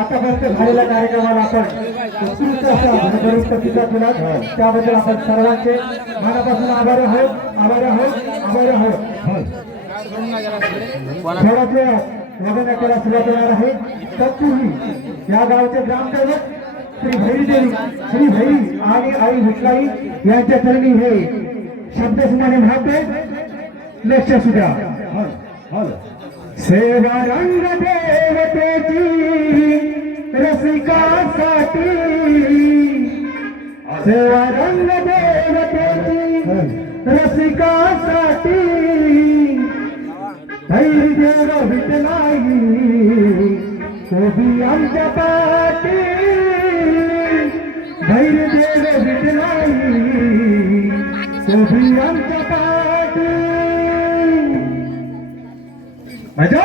आतापर्यंत झालेल्या कार्यक्रमाला आपण उत्कृष्ट असा भरभरून प्रतिसाद दिला त्याबद्दल आपण सर्वांचे मनापासून आभारी आहोत. थोड्याच लग्नाला सुरुवात होणार आहे. तत्पूर्वी या गावचे ग्रामदैवत श्री भैरीदेवी श्री भैरी आणि आई विठलाई यांच्या चरणी हे शब्दसुमाने म्हणते. लक्ष सुद्धा सेवा रंग देवतेची रसिकासाठी सेवा रंग देवतेची रसिकासाठी धैर्य विठलाई उभी आमच्या पाठी धैर्य विठलाई उभी आमच्या पाठी. मजा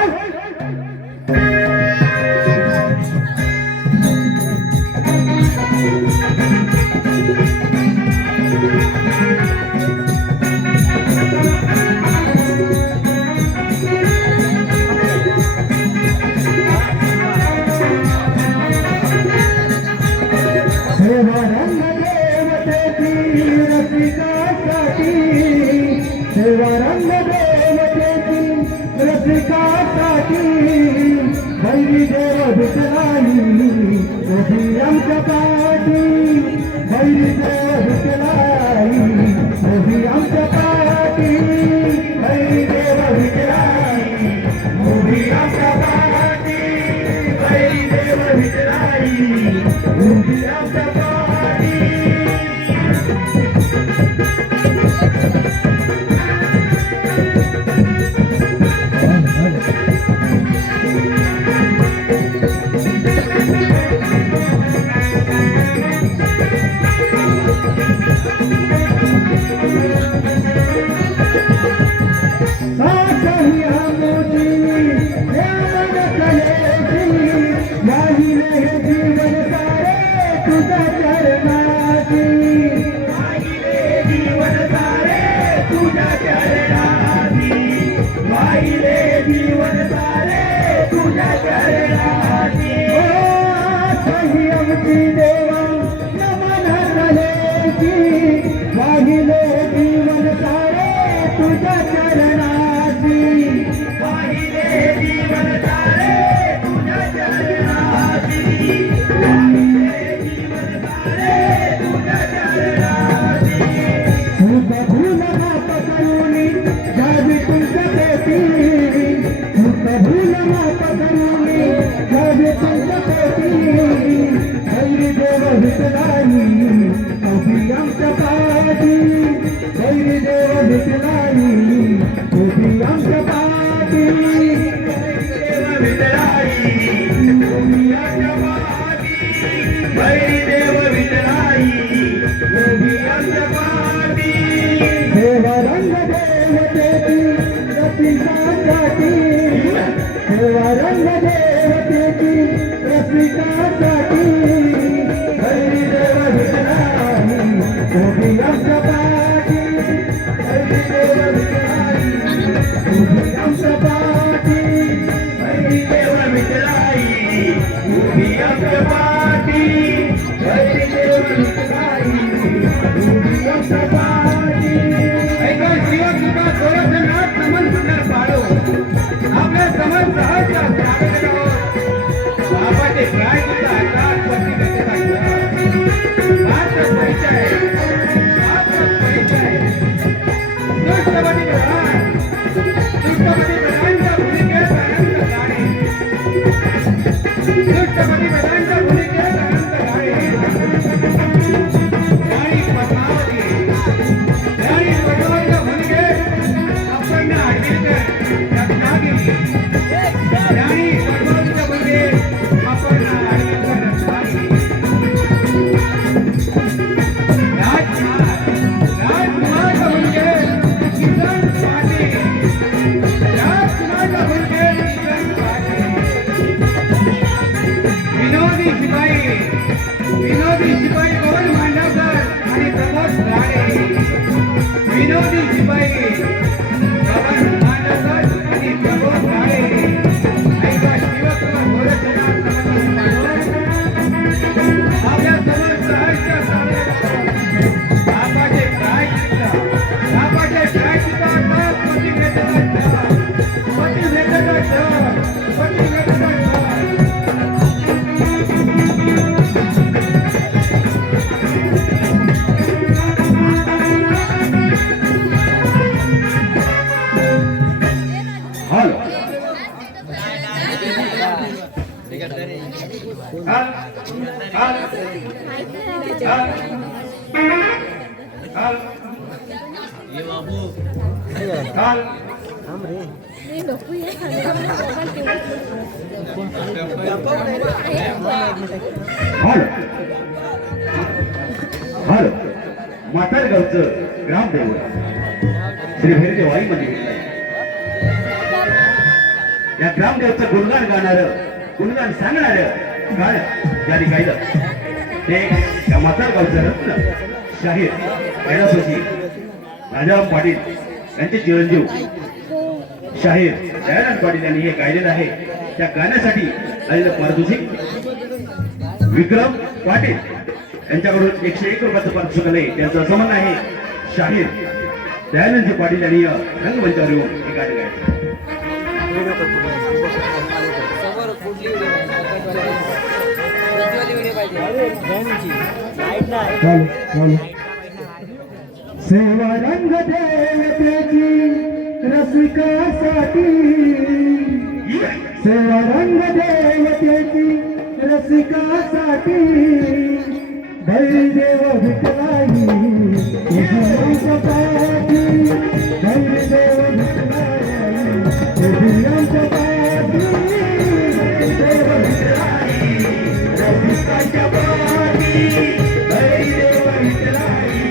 सेवा रंग देवतेची रसिकासाठी सेवा रंग देवतेची रसिकासाठी भैरी देव विठलाई उभी आमच्या पाठी भैरी देव विठलाई उभी आमच्या पाठी भैरी देव विठलाई उभी आमच्या पाठी भैरी देव विठलाई उभी आमच्या पाठी. Bye. विनोदी शिपाई पवन मांडवकर आणि प्रमोद राणे विनोदी शिपाई पवन मांडवकर आणि प्रमोद राणे ऐका शिवकुमार गोरखनाथ आपल्या समोर सहाय्य बापाचे काय पती म्हातारगावचं ग्रामदैवत श्री भैरदेव आई मंदिर या ग्रामदेवचं गुणगान गाणारं गुणगान सांगणारं गाणं ज्यांनी गायलं ते या म्हातारगावचं रत्न शाहीर कैलासवासी राजाराम पाटील यांचे चिरंजीव शाहीर दयानंद पाटील यांनी हे गायलेलं आहे. त्या गाण्यासाठी आलेलं पारितोषिक विक्रम पाटील यांच्याकडून 101 रुपयाचं पारितोषिक आलंय. त्यांचं असं म्हणणं आहे शाहीर दयानंदजी पाटील यांनी रंगमंचावर येऊन हे गाणं गायलं. सेवा रंग देवतेची रसिकासाठी सेवा रंग देवतेची रसिकासाठी दैदेव विठलाई उभयांच्या पाठी दैदेव विठलाई उभयांच्या पाठी दैदेव विठलाई रसिकाच्या पाठी दैदेव विठलाई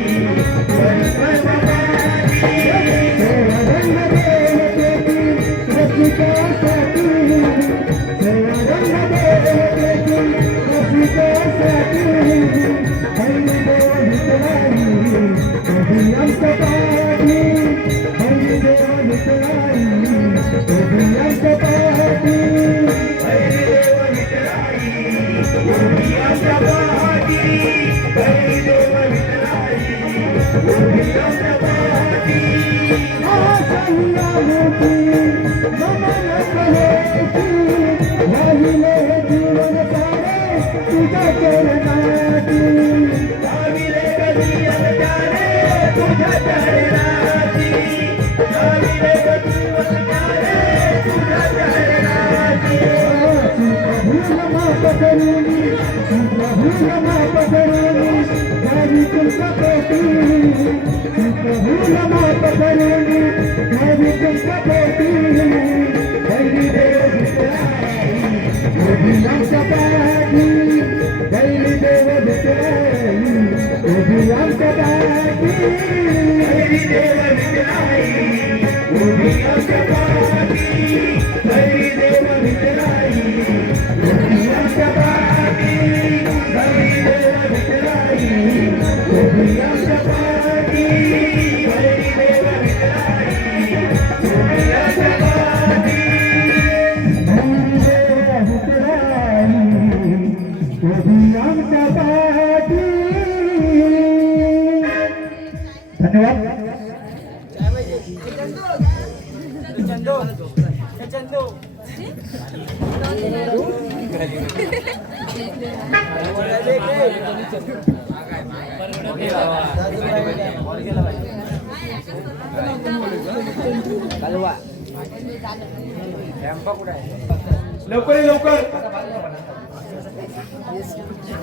लवकर लवकर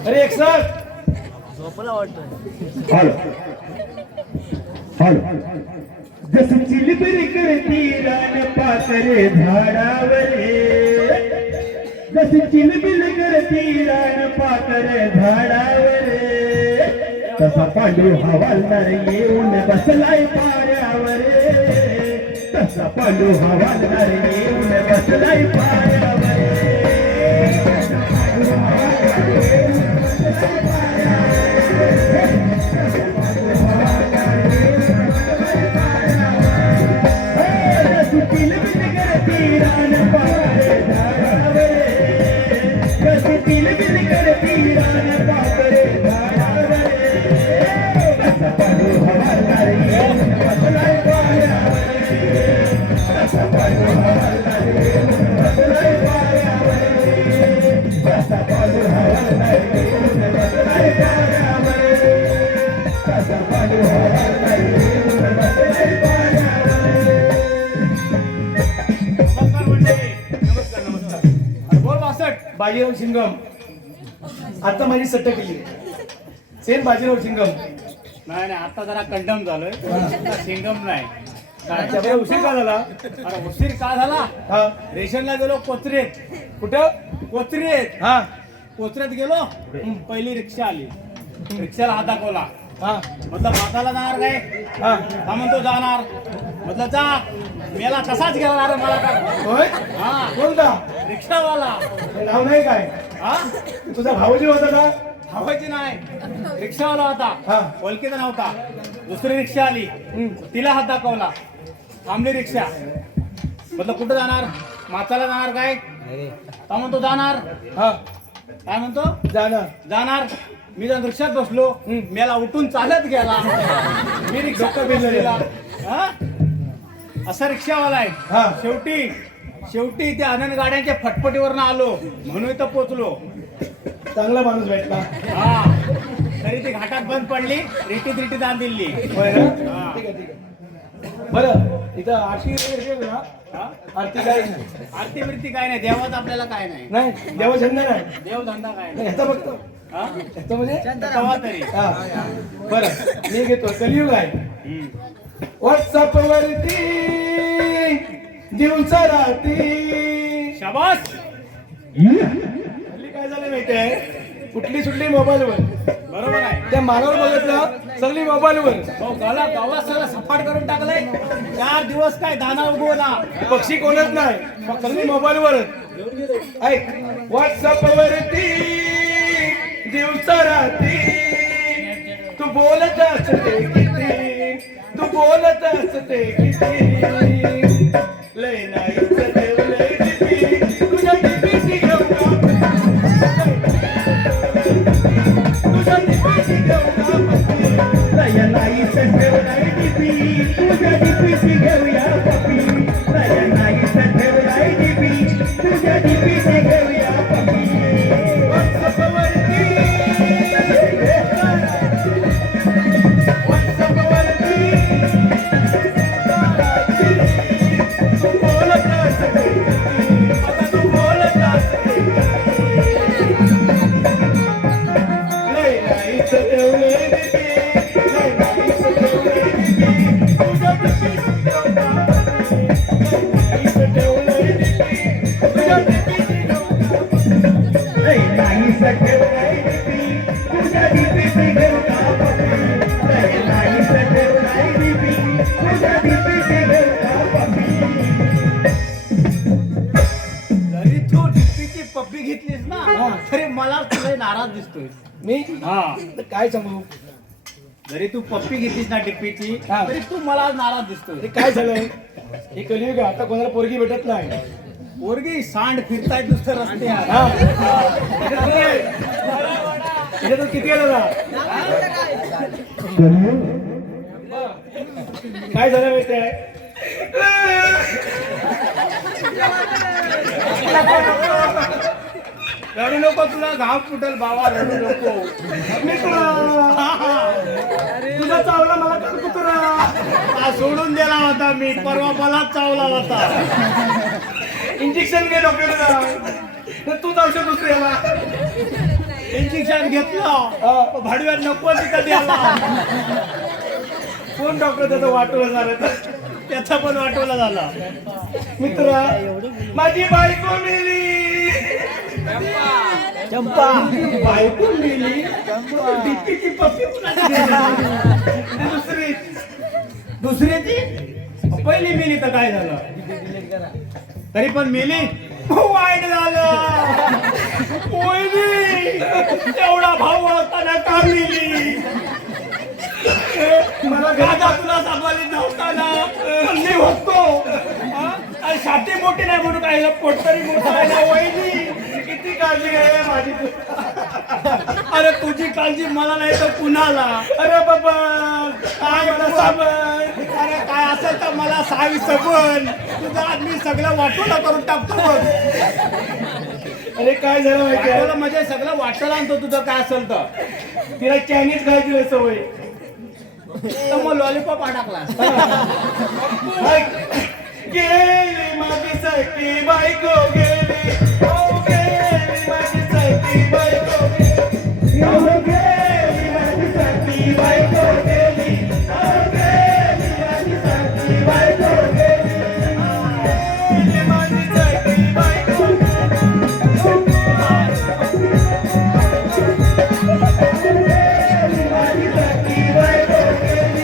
अरे एक सर झोपला वाटतं. जसं चिलबिरी करती रान पातरे झाडावरे जसं चिलबिल करती रान पातरे झाडावरे तसा पांडू हवालदार येऊन बसलाय पाऱ्यावरे तसा पांडू हवालदार येऊन बसलाय पाऱ्यावरे नमस्कार मंडळी. नमस्कार. बोल वासट बाजीराव शिंगम. आता माझी सट्ट केली सेम बाजीराव शिंगम. नाही नाही आता जरा कंडम झालोय आता सिंगम नाही त्यामुळे उशीर का झाला? अरे उशीर का झाला हा रेशनला गेलो कोचरेत कुठं? कोचरेत हा कोचरेत गेलो पहिली रिक्षा आली रिक्षाला हात दाखवला हा म्हटलं माताला जाणार काय हा हा म्हणतो जाणार म्हटलं जा मेला कसाच गेला रे मला काय होय हा कोणता? रिक्षावाला नाव नाही काय? हा तुझा भाऊजी होता का? हवायची नाही रिक्षावाला हा. होता ओळखीचा नव्हता दुसरी रिक्षा आली तिला हात दाखवला थांबली रिक्षा म्हटलं कुठं जाणार माताला जाणार काय का म्हणतो जाणार हा काय म्हणतो जाणार. जाणार मी जाऊन रिक्षात बसलो मला उठून चालत गेला मी रिक्षा बसलेला हा? असा रिक्षावाला हा. आहे शेवटी त्या आनंद गाड्यांच्या फटफटीवरनं आलो म्हणून इथं पोचलो चांगला माणूस भेटला. हा तरी ती घाटात बंद पडली रिटीत आण दिली होय ना? हा. ठीक आहे ठीक आहे. बरं इथं आरती वगैरे आहे ना? हा? आरती काय नाही. आरती बिरती काय नाही देवाच आपल्याला काय नाही नाही देवछंद नाही. देव धंदा काय नाही ह्याचा बघतो हा? ह्याचं म्हणजे तेव्हा तरी हा बरं मी घेतो कलियुग आहे. हम्म. व्हॉट्सअप वरती दिवसा रात्री शाबास हल्ली काय झालं माहितीये कुठली सुटली मोबाईलवर बरोबर आहे त्या मानावर बघितलं सगळी मोबाईलवर हो गावात सगळं सपाट करून टाकलंय 4 दिवस काय दाना उगवला पक्षी कोणच नाही सगळी मोबाईलवरच ऐक व्हॉट्सअप वरती दिवसा रात्री तू बोलत असते किती तू बोलत असते किती लय नाही लय किती तुझ्या किती घेऊ तुझ्या किती घेऊ लय नाही ठेव नाही किती तुझ्या किती घेऊया पपी लय नाही ठेव नाही किती तुझ्या किती घेऊया पपी व्हॉट्सअप वरती व्हॉट्सअप वरती तू बोलत असते आता तू बोलत असते लय नाही ठेवले लय नाही ठेवले तुझ्या किती जरी तू डिप्पीची पप्पी घेतलीस ना तरी मला तुला नाराज दिसतोय मी हा तर काय सांगू जरी तू पप्पी घेतलीस ना डिप्पीची हा. तरी तू मला नाराज दिसतोय हे काय झालं हे कलियुग आहे. आता कोणाला पोरगी भेटत नाही पोरगी सांड फिरतायत नुसतं रस्त्यात हा त्याच्यातून किती गेला काय झालं माहितीये रडू नको तुला घाम फुटल बाबा रडू नको तुझा चावला मला काल कुत्रा हा सोडून दिला होता मी परवा मलाच चावला होता इंजेक्शन घे डॉक्टर तू औषध दुसऱ्याला इंजेक्शन घेतलं भाडव्यात नको तिथं द्यायला कोण डॉक्टर त्याचं वाटवलं झालं त्याचा पण वाटवला झाला मित्रा माझी बायको मेली चंपा बायको मेली डिप्पीची पप्पी कुणाची गेली? दुसरी ती पहिली मेली तर काय झालं तरी पण मेली वाईट झालं. वहिनी, एवढा भाऊ असताना का गेली? मला गाजा तुला सांभाळली नव्हताना मी होतो. आणि छाती मोठी नाही म्हणून काय पोट तरी मोठा आहे ना. वहिनी, किती काळजी आहे माझी. अरे तुझी काळजी मला नाही तर कुणाला? अरे बाबा काय मला साबण. अरे काय असेल तर मला सावी सबन. तुझा मी सगळं वाटोला करून टाकतो बघ. अरे काय झालं माहिती वाटोला म्हणजे सगळं वाटोला आणतो तुझं काय असेल तर. तिला चायनीज खायची आहे सवय. तर मग लॉलीपॉप अडकला. गेली माझी सखी बायको गेली. हो गेली माझी सखी बायको गेली. हो गेली माझी सखी बायको गेली. हो गेली माझी सखी बायको गेली. गेली माझी सखी बायको गेली. माझी सखी बायको गेली.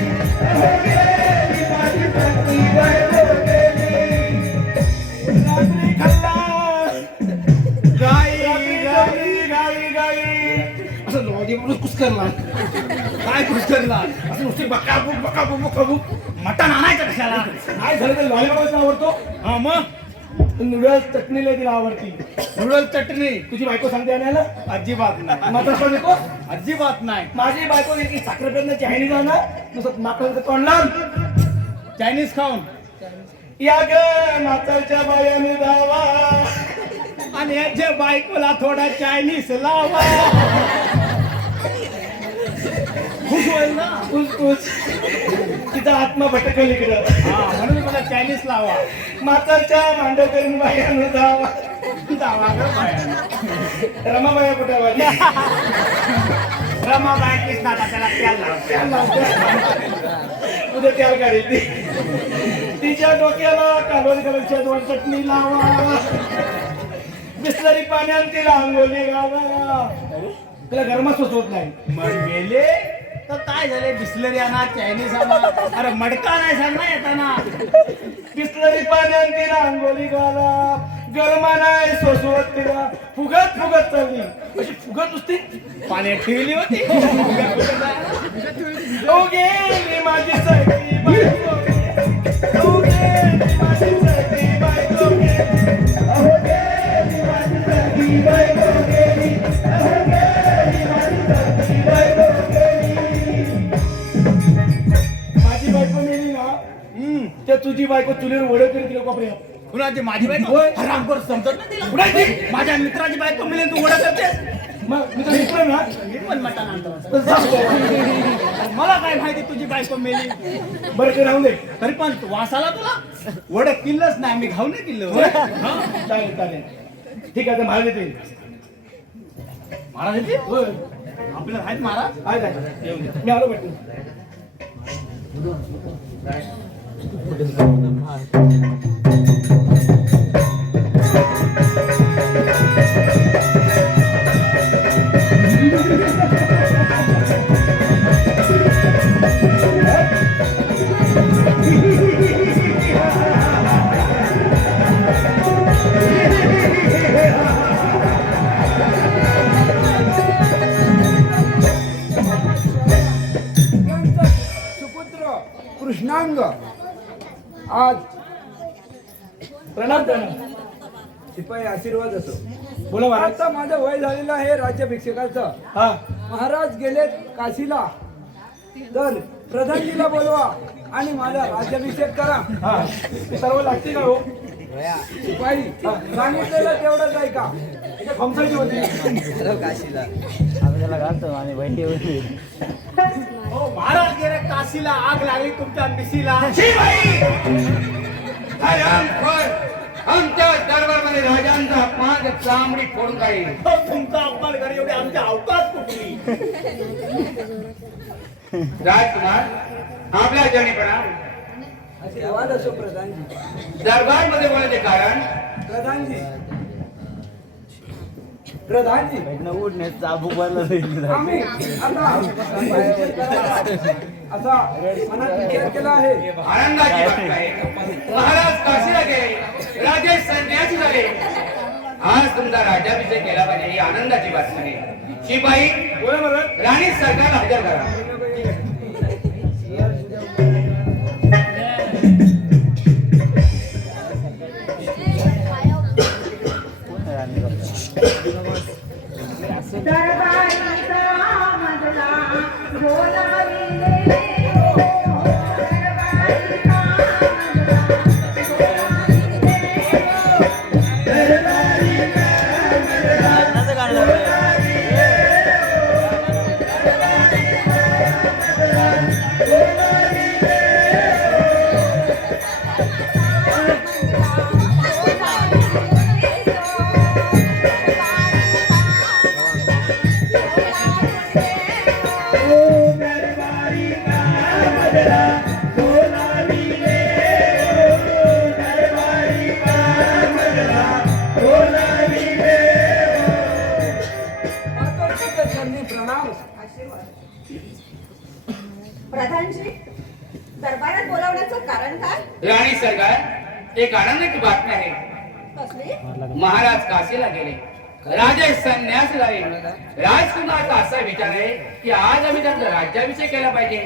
हो गेली माझी सखी बायको गेली. रात्री खाल्ला गाई गाई गाई गाई असं लॉली म्हणून कुस्करला. काय कुस्करला? असं नुसती बकाबूक बकाबूक बकाबूक. मटण आणायचं कशाला? काय झालं तर लॉलीपॉपच आवडतो. हा मग नूडल्स चटणीला तिला आवडती. नूडल्स चटणी तुझी बायको सांगते आणायला. अजिबात नाही. मात्र पण येतो. अजिबात नाही. माझी बायको इतकी साखरेपर्यंत चायनीज ना नुसतं माकडं तोंडला. चायनीज खाऊन या ग म्हातारच्या बायाने जावा. आणि याच्या बायकोला थोडा चायनीज लावा. खुश होईल ना. कुस तिचा आत्मा भटकल इकडं. हा म्हणून मला चायनीज लावा. म्हातारच्या मांडवकरून बायाने जावा. जावा गं बाया. रमाबाया कुठे वाली. रमाबाई कृष्णाला त्याला प्याल लावते. उद्या त्याला काढेल ती. तिच्या डोक्याला कालवण करायच्या दोन चटणी लावा. बिस्लरी पाण्यात तिला अंघोली घाला. तिला गरमाच होत नाही. मग गेले तर काय झाले? बिस्लरी आणा, चायनीज आणा. अरे मडका नाही सांगणार येताना. बिस्लरी पाण्यात तिला अंघोली घाला. गरमा नाही सोसवत तिला. फुगत फुगत चालली. अशी फुगत नुसती पाण्यात ठेवली होती. हो गेली माझी सखी बायको गेली. हो गेली माझी सखी बायको गेली. हो गेली माझी सखी बायको गेली. हो गेली माझी सखी बायको गेली. माझी बायको मेली ना. त्या तुझी बायको चुलीवर वडे करीत तिला कोपऱ्या. कुणाची? माझी बायको? हरामखोर समजत नाही तिला. कुणाची? माझ्या मित्राची बायको मिळेल तू ओढत करते. मग मी तर मित्र ना. मी पण मटण आणतो. तर सांगतो. मला काय माहिती तुझी बायको मेली. बरं ते राहून दे. तरी पण वासाला तुला वड किल्लच नाही. मी घाऊ नाही किल्ल. चालेल चालेल. ठीक आहे तर महाराज येतील. महाराज येते? होय. आपल्याला आहेत महाराज. आहे काय? येऊन दे. मी आलो भेटून. सुपुत्र कृष्णांग आज प्रणाम प्रणाम. शिपाई आशीर्वाद असो. बोला महाराज. आता माझं वय झालेलं आहे राज्याभिषेकाचं. हा महाराज गेलेत काशीला, तर प्रधानजीला बोलवा आणि माझा राज्याभिषेक करा. हा ते सर्व लागते का हो? शिपाई सांगितलेलं तेवढंच आहे का? इथे फमसायची होती. आपल्याला घालतो आणि बहिणी होती. हो महाराज गेले काशीला. आग लागली तुमच्या मिशीला. आमच्या दरबारमध्ये राजांचा पाच चांबडी फोडून जाईल. हो, तुमचा अपमान घरी एवढी आमच्या अवकाश कुठली? राजकुमार आपल्या जणीपणा आशीर्वाद असो प्रधानजी. दरबारमध्ये बोलायचे कारण प्रधानजी प्रधानजी उठण्यात चाबूक बनला. आम्ही आता असा मनात विचार केला आहे. आनंदाची बातमी आहे. महाराज काशीला गेले. राजे संन्यासी झाले. आज तुमचा राज्याभिषेक केला पाहिजे ही आनंदाची बातमी आहे. शिपाई बोला महाराज. राणी सरकारला हजर करा. लग्नाचं गाणं लावलंय. प्रणाम. प्रधानजी, दरबारात बोलावण्याचं कारण काय? राणी सरकार एक आनंदाची बातमी आहे. कसली? महाराज काशीला गेले. राजे संन्यास झाले. राजकुमारचा असा विचार आहे की आज आम्ही त्यांचा राज्याभिषेक केला पाहिजे.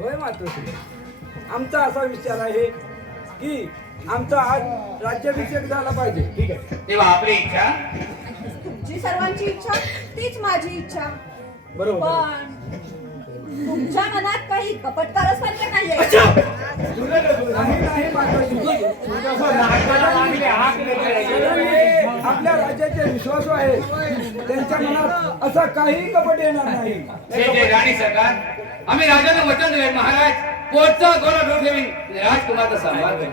होय मातोश्री, आमचा असा विचार आहे की आमचा आज राज्याभिषेक झाला पाहिजे. ठीक आहे. तेव्हा आपली इच्छा तुमची सर्वांची इच्छा तीच माझी इच्छा. बरोबर. पण तुमच्या मनात काही कपट कारस्थान तर नाहीये? नाही नाही मातोश्री, आपल्या राज्याचे विश्वासू आहे, त्यांच्या मनात असा काही कपट येणार नाही. जे राणी सरकार आम्ही राजाला वचन दिले महाराज पोटचा गोळा डोळ ठेवीन राजकुमारचा सांभाळ करेन.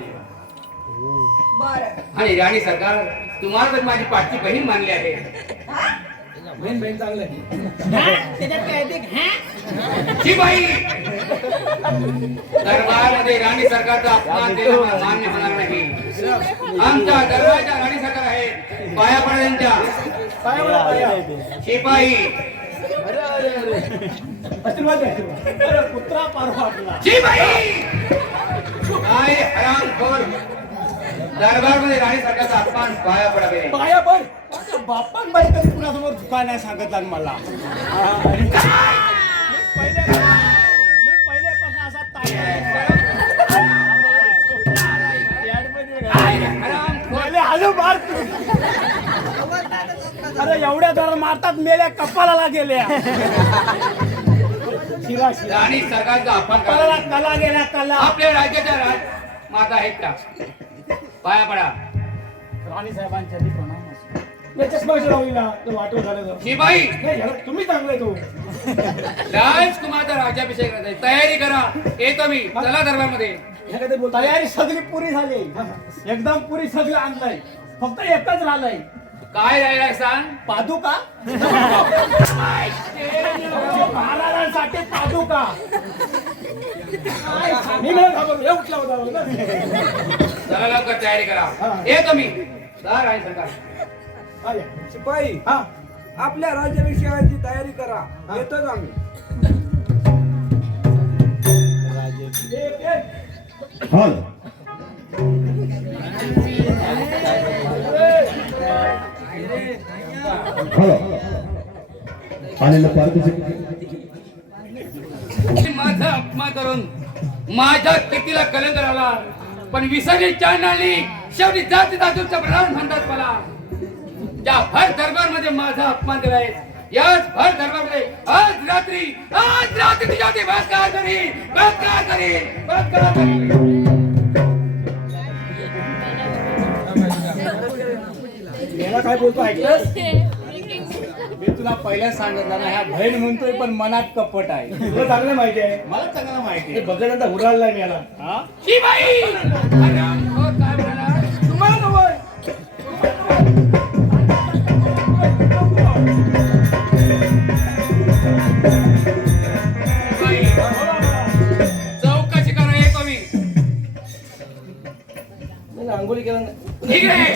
बरं. आणि राणी सरकार तुम्हाला तर माझी पाठची बहीण मानली आहे. हा? बहीण बहीण चांगलं आहे. शिपाई दरबारमध्ये राणी सरकारचा अपमान केला मला मान्य होणार नाही. आमच्या दरबारच्या राणी सरकार आहे पाया पडा त्यांच्या. शिपाई आशीर्वाद द्या, आशीर्वाद. अरे कुत्रा पार वाटला. शिपाई काय हरामखोर दरबारमध्ये राणी सरकारचा अपमान पाया पडावे. पाया पण बाप्पान बाई कधी कुणासमोर झुकाय नाही सांगितलं मला. मी पहिल्यापासून असा अरे एवढ्या जरा मारतात मेल्या कपालाला गेल्या. शिवा शिवा राणी सरकारचा अपमान कपालाला करा. कला गेल्या कला. आपल्या राज्याच्या राज माता आहेत का पाया पडा. राणी साहेबांच्या प्रणाम. चष्मा लावलेला तो वाटो झालं. शिपाई नाही झालं, तुम्ही चांगले तो. राजकुमारचा राज्याभिषेक करायचा आहे. तयारी करा. येतो मी. चला दरबारमध्ये. तयारी सगळी पुरी झाली. एकदम पुरी सगळं आणलंय. फक्त एकच राहिलंय. काय राहिलाय सांग. पादुका. महाराजांसाठी पादुका. मी मला घाबरलो. उठला होता. चला लवकर तयारी करा. येतो मी. जा राणी सरकार. शिपाई हा आपल्या राज्याभिषेकाची तयारी करा. येतोच आम्ही. हॉल हॅलो आलेलं पारदर्शक माझा अपमान करून माझ्या कितीला कलंक आला. पण विसरली चालणारी शेवटी जाती जातूचा प्रधान म्हणतात मला. त्या भर दरबारमध्ये माझा अपमान केलाय. याच भर दरबारमध्ये आज रात्री तुझ्या ते बलात्कार करीन. याला काय बोलतो ऐकलंस? मी तुला पहिल्याच सांगितलं ना, ह्या बहीण म्हणतोय पण मनात कपट आहे. तुला चांगलं माहिती आहे. मला चांगलं माहिती आहे. बघल्यानंतर हुराळलाय मी याला. हा शिबाई अरे आमचं काय म्हणाला तुम्हाला नवय. चौकशी करा. येतो मी. अंघोळी केला ठीक आहे.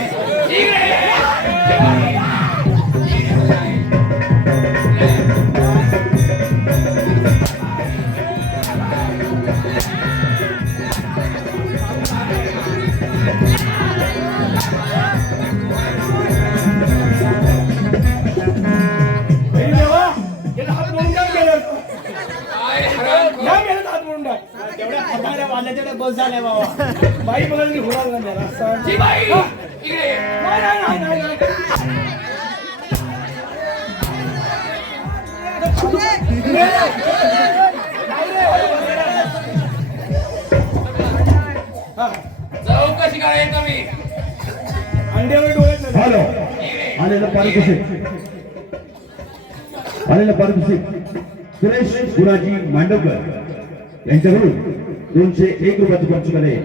आल्या तेवढ्या बस झाल्या बाबा बाई बघायला की होणार नाही जरा असं. जी बाई इकडे ये. नाही, नाही, नाही, नाही, नाही. चौकशी करायचं मी अंड्यावर डोळ्यात नाही. हॅलो आलेलं पारितोषिक सुरेश गुराजी मांडवकर यांच्याकडून 201 रुपयाचं पंच आहे.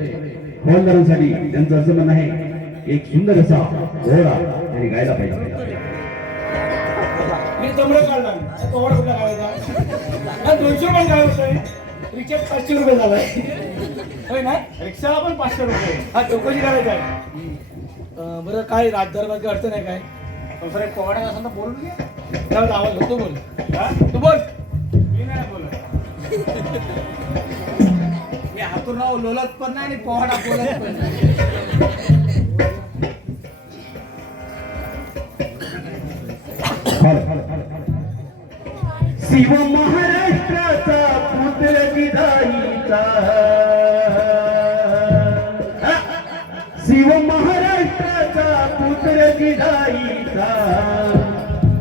हवालदारांसाठी त्यांचं असं म्हणणं आहे एक सुंदर असा घोडा त्यांनी गायला पाहिजे. मी जमलं काढला पोवाडा कुठला गावाचा 200 पण काय होतोय रिचार्ज 500 रुपये झालाय होय ना रिक्षाला पण 500 रुपये हा चौकशी करायचं आहे. बरं काय राजदरबार अडचण आहे काय दुसरा पोवाडा असेल तर बोलून घ्या त्यावर आवाज होतो बोल हा तू बोल मी नाही बोलत मी हातून नाव लोलत पण नाही आणि पोवाडा बोलत पण नाही. शिव महाराष्ट्राचा पुत्र विधाईचा शिव महाराष्ट्राचा पुत्र विधाईचा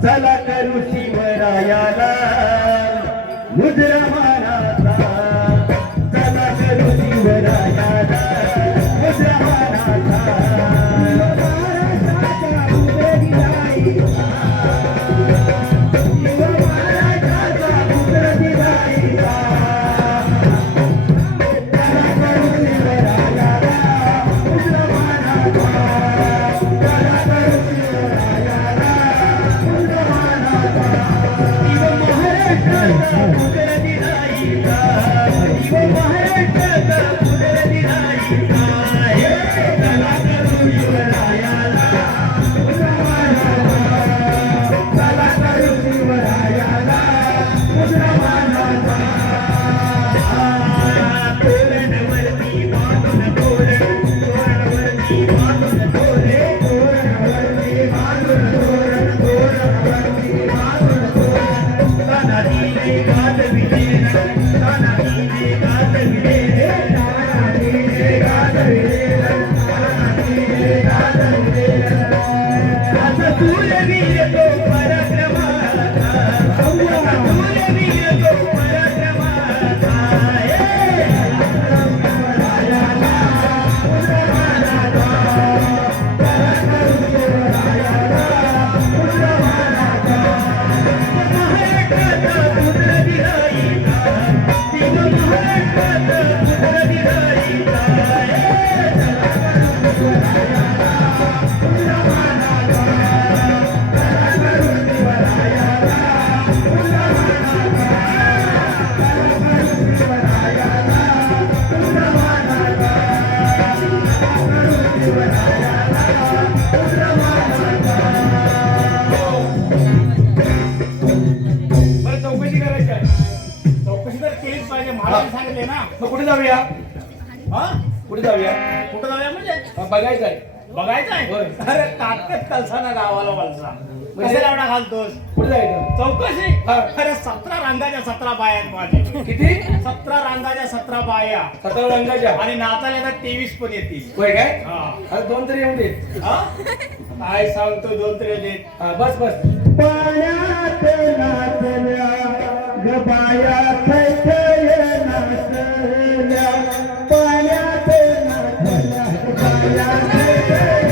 चला करू शिवरायाला मुजरा मानाचा चला करू शिवरायाला मुजरा मानाचा महाराष्ट्राचा पुत्र विधाईचा सांगितले ना मग कुठे जाऊया हा कुठे जाऊया म्हणजे बघायचं आहे बघायचं आहे अरे ताकद कलसा ना गावाला वलसा कसे लावणा घालतोस कुठे जायचं चौकशी अरे 17 रंगाच्या 17 बाया आहेत माझे किती 17 रंगाच्या 17 बाया 17 रंगाच्या आणि नाचायला येतात 23 पण येतील होय काय हा 2 तरी येऊन देत काय सांगतो 2 तरी देत बस पाण्यात नाचल्या गबाया थैथय नाचल्या पाण्यात नाचल्या गबाया थैथय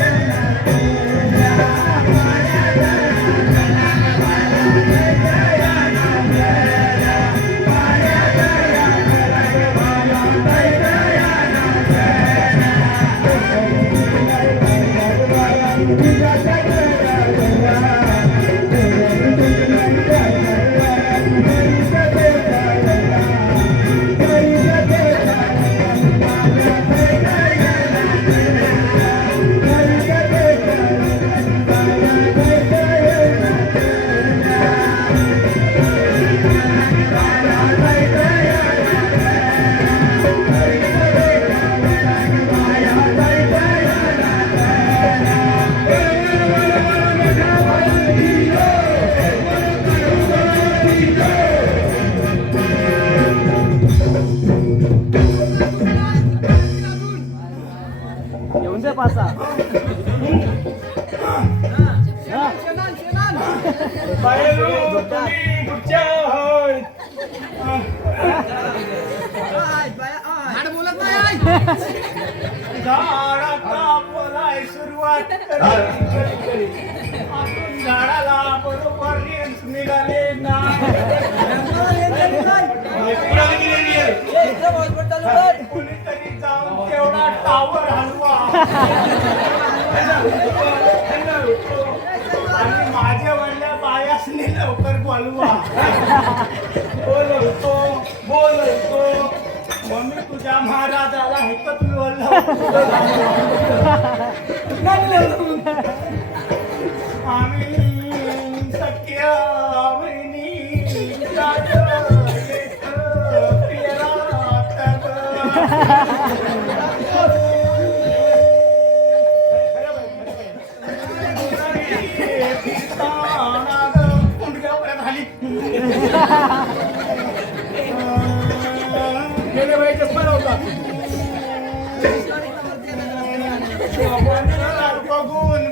झाडाचा बोलाय सुरुवात करी. आपण झाडाला बरोबर रेंज निघाले ना. कोणीतरी जाऊन तेवढा टावर हलवा आणि माझ्या वडल्या बायासनी लवकर बोलवा. बोलवतो मम्मी तुझ्या महाराजाला ऐकत बोललो. आम्ही सख्या बहिणी गेले बाई चष्मा लावता.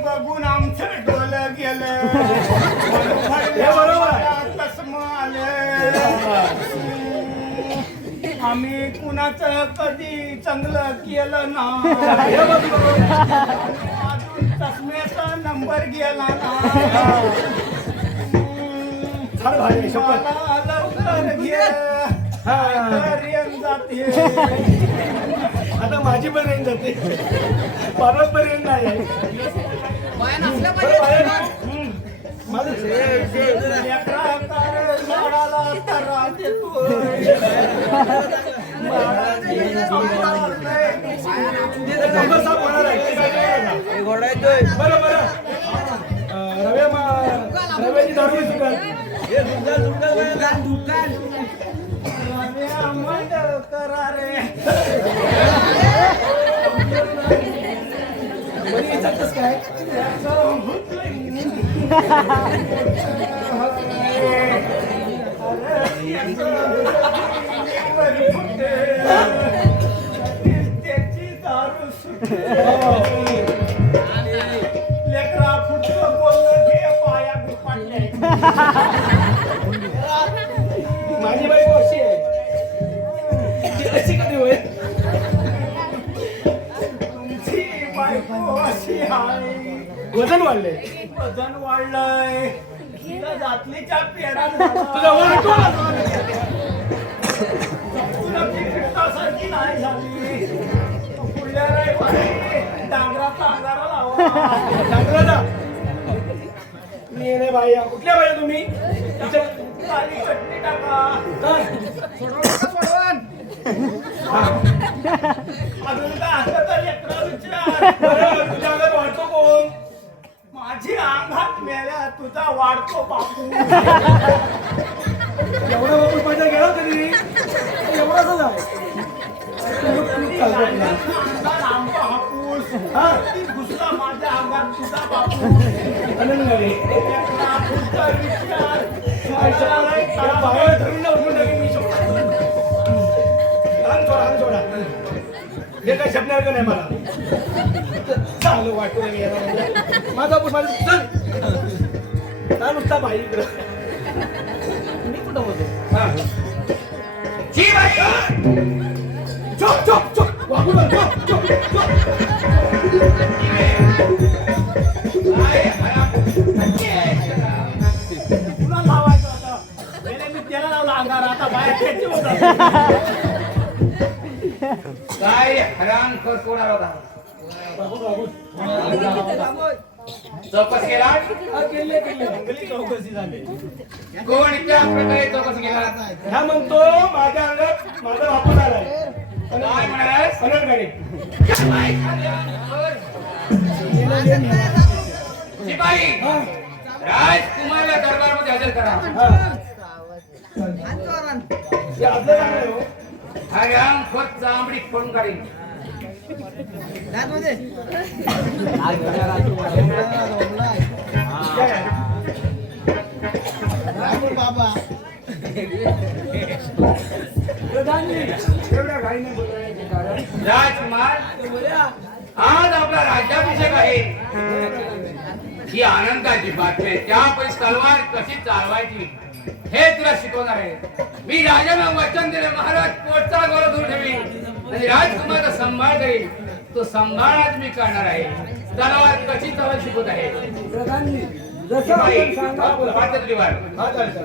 बघून आमचं डोलं गेलं. चष्मा आलं. आम्ही कुणाचं कधी चांगलं केलं ना. अजून चष्म्याचा नंबर गेला ना. लवकर घे रेंज जाते. आता माझी पण रेंज जाते. परत पण रेंज नाही आहे. बरोबर रव्याची दारू करा रे. काय त्याची दारू लेकरा फुटलं बोललं घे पाया गुपाटले. माझी बायको अशी आहे. अशी कधी होय तुमची बायको अशी आहे. वजन वाढलंय. तिला जातलीच्या पेडा तुला सारखी नाही झाली. पुढल्या डांगराचा अंगारा लावा. डांगराचा मी नाही बाया. कुठल्या बाया तुम्ही? काली चटणी टाका. अजून काय असं तर लेकरा विचार. तुझ्या अंगात वाढतो कोण? माझी अंगात मेल्या तुझा वाढतो बापू. एवढा बापू माझ्या गेला तरी एवढाच आहे. आंबा हापूस ती घुसला माझ्या अंगात तुझा बापू. बाहेर धरून उठून टाकेन मी. सोडा हे काय शब्दार का नाही मला. चालू वाटू माझा माझं चल नुसता बाई इकडं. मी कुठं होतो. चोप चोप चोप वागू चोप चोप चोप. तुला लावायचं आता. मी त्याला लावला अंगार. आता बाहेर खेळची होता. काय हराम कोणा होता. चौकस केला. चौकशी झाली. कोण इतक्या प्रकारे चौकस केला. ह्या म्हणतो माझ्या अंगात माझा बापू झालाय. काय म्हणालास. गाडी शिपाई राजकुमारला दरबारमध्ये हजर करा. हराम खोत चांबडी फोडून काढीन. राजकुमार आज आपला राज्याभिषेक आहे. ही आनंदाची बातमी आहे. त्यापैकी तलवार कशी चालवायची हे तुला शिकवणार आहे. मी राजाला वचन दिले महाराज पोटचा गोळा दूर ठेवी आणि राजकुमारचा सांभाळ करील. तो सांभाळाच मी करणार आहे. तलवार कशी चालत शिकवत आहे. प्रधानजी जसं आपण सांगा वाटत लिवार. हा चालेल.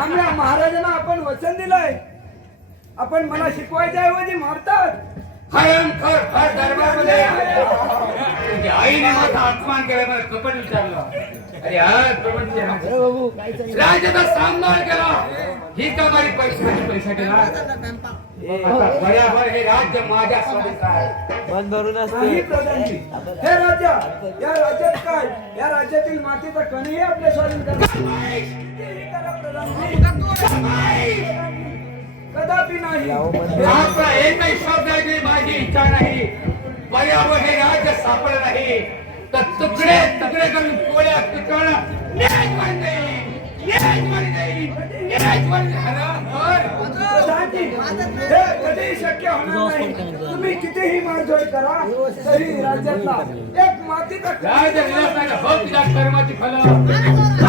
आमच्या महाराजांना आपण वचन दिलंय. आपण मला शिकवायच्या ऐवजी मारतात. भयंकर भर दरबारमध्ये तुझ्या आईने माझा अपमान केला. मला कपट विचारलं. अरे आज प्रपंच राजाचा सांभाळ केला. ही का माझी पैसा केला. आता बरोबर हे राज्य माझ्या स्वाधीन आहे. नाही प्रधानजी, हे राजा या राज्यात काय या राज्यातील मातीचा कणही आपल्या स्वाधीन करा. कितीही करा प्रधानजी, कदापि नाही. आपला एकही शब्द ऐकणे माझी इच्छा नाही. बरोबर हे राज्य सापडलं नाही तर तुकडे तुकडे करून पोळ्या पिकवणं प्रधानजी, हे कधीही शक्य होणार नाही. तुम्ही कितीही मारझोड करा तरी राज्यातला एक मातीचा कण राजा विलासाला हो तुझ्या कर्माची फलं. तुझ्या कर्माची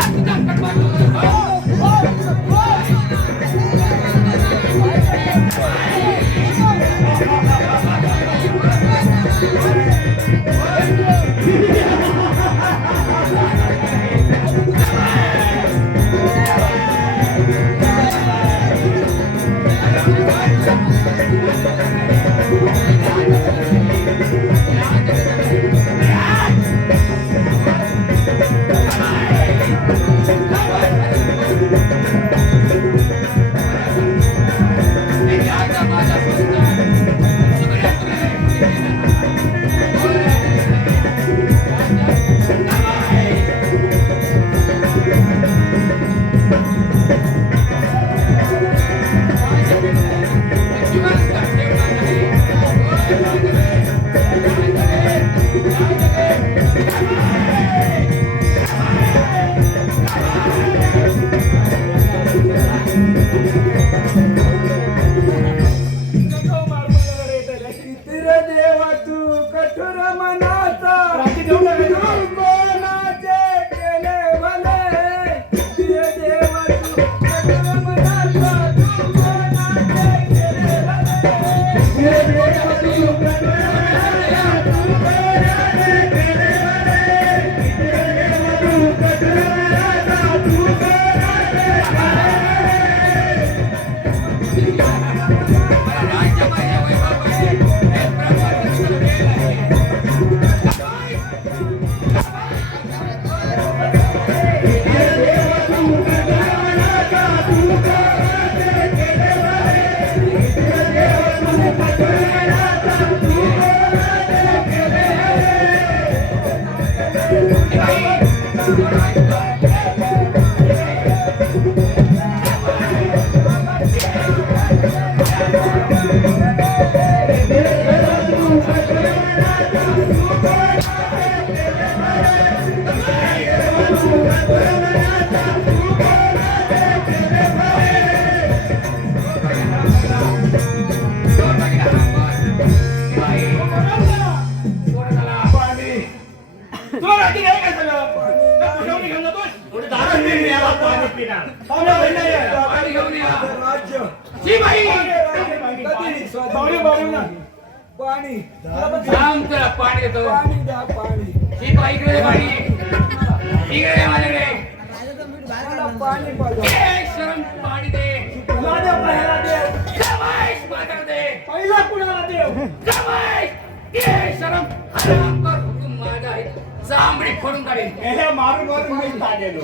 पाणी घेऊन या. राज्य शिबाई कधी स्वाधीन पाणी थांब तुला पाणी देतो पाणी द्या पाणी शिबाई इकडे दे पाणी इकडे दे माझ्याकडे मला पाणी पाहिजे ए, शरम पाणी दे तुला देव पहिला देव जमाईस माझ्याकडे दे पहिला कुणाला देव जमाईस ए शरम हराम कर हुकूम माझा आहे चांबडी फोडून काढेल हे मारून मारून मी गेलो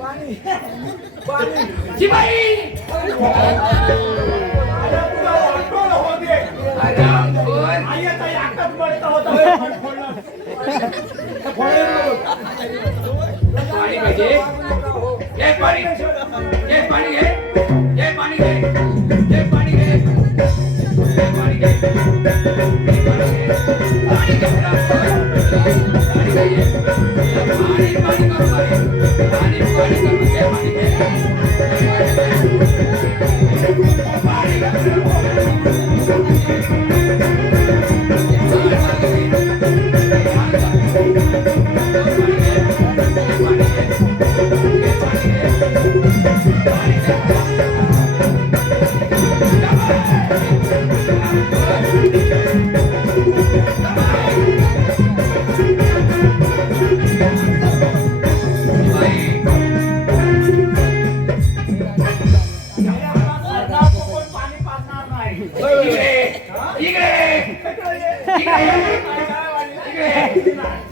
पाणी पाणी शिबाई अरे तुला वाटोळ हो दे हराम खोर आई आता याकच पडता होता फोडलं पाणी पाहिजे हे पाणी हे पाणी घे हे पाणी घे हे पाणी घे हे पाणी घे पाणी घे पाणी करू पाणी करू घे पाणी घे पाणी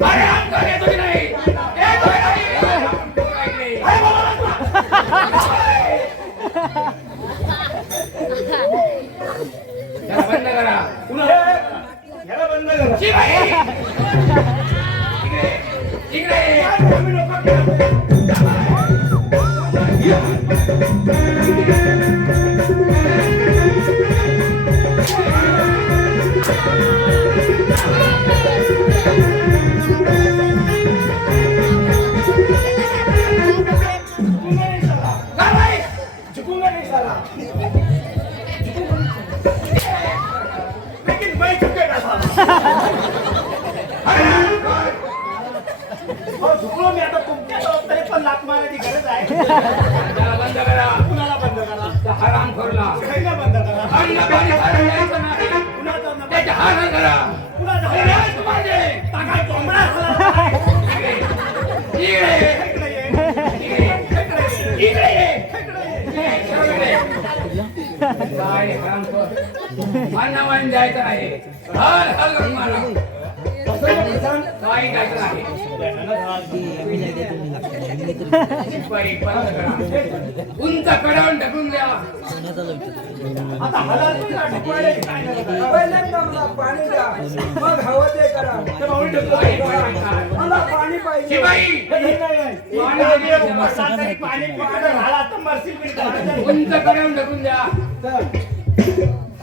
पाजणार नाही बंद करा ह्याला बंद करा चुकूंगा नहीं साला लेकिन मैं चुकेगा साला और झुकलो मी आता तुमच्या जबाबदारी पण लात मारायची गरज आहे बंद करा कुणाला बंद करा हराम खोरला खायला बंद करा अन्न पाणी खायला द्यायचं नाही कुणाचा नफा त्याच्या हारण करा कुणाचा अरे राज माझे टाका कोंबडा खाला इकडे इकडे काय हराम खोर अन्नवान जायचं आहे हल हल करून मारा काही जायचं नाही शिपाई बंद करा उंच कडावून ढकलून द्या आता हलाल तुला ढकवायला काय नाही करा. पहिल्यांदा मला पाणी द्या मग हवं ते करा ते बावडी ढकलतो. मला पाणी पाहिजे शिपाई हे नाही. पाणी दे, बसासाठी पाणी पिकलं झाला तर मरशील बिलकुल. उंच कडावून ढकलून द्या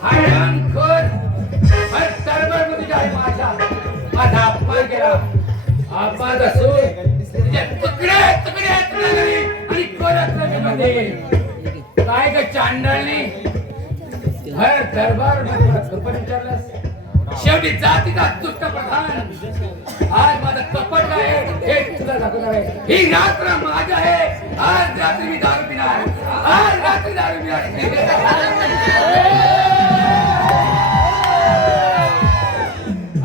हराम खोर हर तरबर मध्ये जाय माझा अपमान केला अपमान असून तुझ्या तुकडे तुकडे तुकडे आणि कोरात मध्ये काय का चांडळने हर दरबार मध्ये विचारलंस शेवटी जातीचा दुष्ट प्रधान आज माझं कपट आहे हे तुला दाखवणार आहे ही रात्र माझी आहे आज रात्री मी दारू पिणार आज रात्री दारू पिणार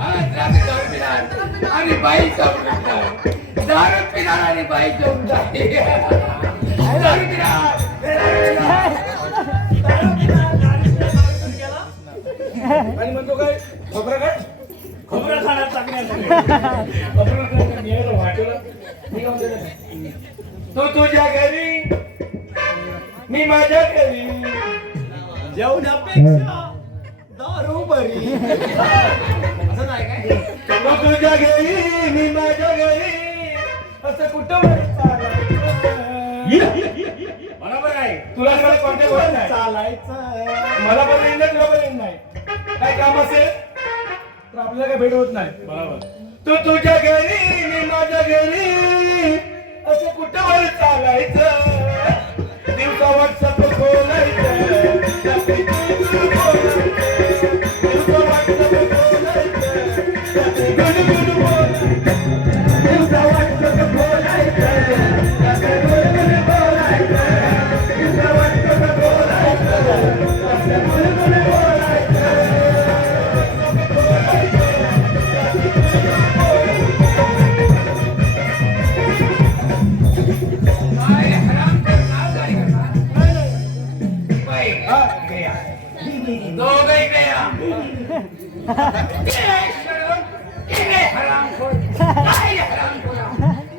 आज रात्री दारू पिणार आणि बाई जाऊन टाकणार दारू पिणार आणि बाई जाऊन टाकणार दारू पिणार आणि म्हणतो काय खबरं काय खबरं खाण्यात टाकण्यासाठी खबरं खाण्यात मी यायला वाटेला मी काय म्हणतो, तू तुझ्या घरी मी माझ्या घरी जेवणापेक्षा दारू बरी असं नाही काय तू तुझ्या घरी मी माझ्या घरी असं कुठं चालायचं बरोबर आहे तुला मला कोणत्या गोष्टी नाही चालायचं मला पण येईल नाही तुला पण येईल नाही काय काम असेल तर आपल्याला काही भेट होत नाही बरोबर तू तुझ्या घरी मी माझ्या घरी असं कुठं वर चालायचं दिवसा व्हॉट्सअप बोलायचं रात्री गुलगुल बोलायचं. दिवसा WhatsApp बोलायचं, रात्री गुलगुल बोलायचं. दिवसा WhatsApp बोलायचं, रात्री गुलगुल बोलायचं. दिवसा WhatsApp बोलायचं. इकडे या. इकडे हरामखोर. काय रे हरामखोरा?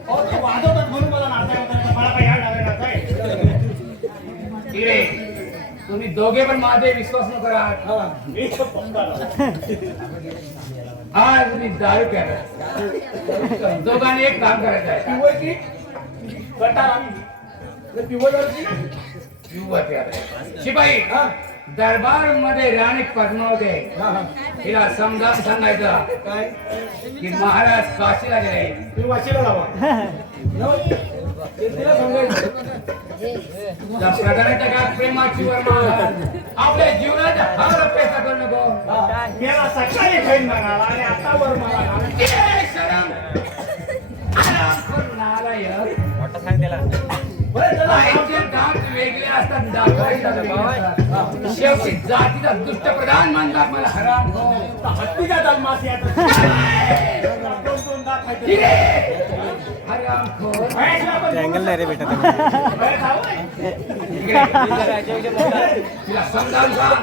अहो, ते वाजवतात म्हणून मला नाचायला होतं. मला काय याड लागायला नाचाय. इकडे तुम्ही दोघे पण माझे विश्वास न करा. मी तर पक्का. आज तुम्ही दारू प्याला. दोघांनी एक काम करायचं आहे. पिवळ की गटार पिवळ की युवक प्याला. शिपाई दरबार मध्ये राणी पद्मावती तिला समजावून सांगायचं काय की महाराज काशीला गेले. तुम्ही वाशीला लावा तिला सांगायचं त्या प्रकाराच्या काय प्रेमाची वर्मा आपल्या जीवनात हर पैसा करू नको. मेला सकाळी खाईन म्हणाला आणि आता वर मला ए, शरम. हरामखोर नालायक. आईचे दात वेगळे असतात, दाताचे दात वेगळे असतात. शेवटी जातीचा दुष्ट प्रधान म्हणतात मला हरामखोर. हत्तीच्या जन्मास यात हरामखोर. अँगल नाही रे बेटा इकडे. तिला समजावून सांग.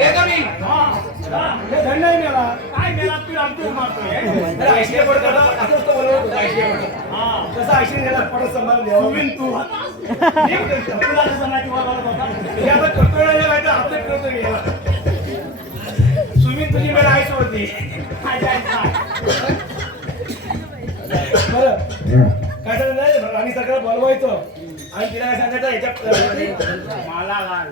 येतो मी. धंदा मेला काय मेला तू आमची मारतोय ऐशे पडतो असंच तो बोलतो ऐशे पडतो हा कसं ऐशे गेला पडत सांभाळ देवा तू तुला सांगायची वर बोलत होता हे आता करतोय ना माहिती आपले करतोय गेला सुमित तुझी मेला आईच होती काय बरं काय सांगायचं आणि सगळं बोलवायचं आणि तिला काय सांगायचं ह्याच्या मला घाल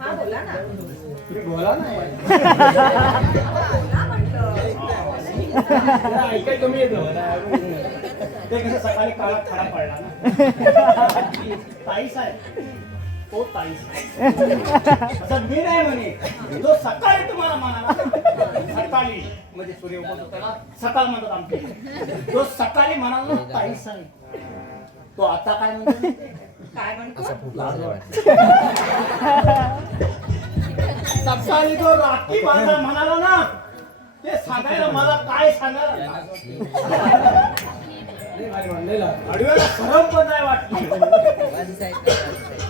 हा बोला ना. बोला ना बोला म्हटलं. ऐकाय कमी येतं ते कसं सकाळी काळात खडा पडला ना ताईस आहे तो ताईस असं मी नाही म्हणे जो सकाळी तुम्हाला म्हणाला सकाळी म्हणजे सूर्य उगवतो त्याला सकाळ म्हणतात आमच्या तो सकाळी म्हणाला ना ताईस आहे तो आता काय म्हणतो काय म्हणतो? सकाळी जो रात्री माझा म्हणाला ना ते सांगायला मला काय सांगायला आडव्याला खरं पण नाही वाटलं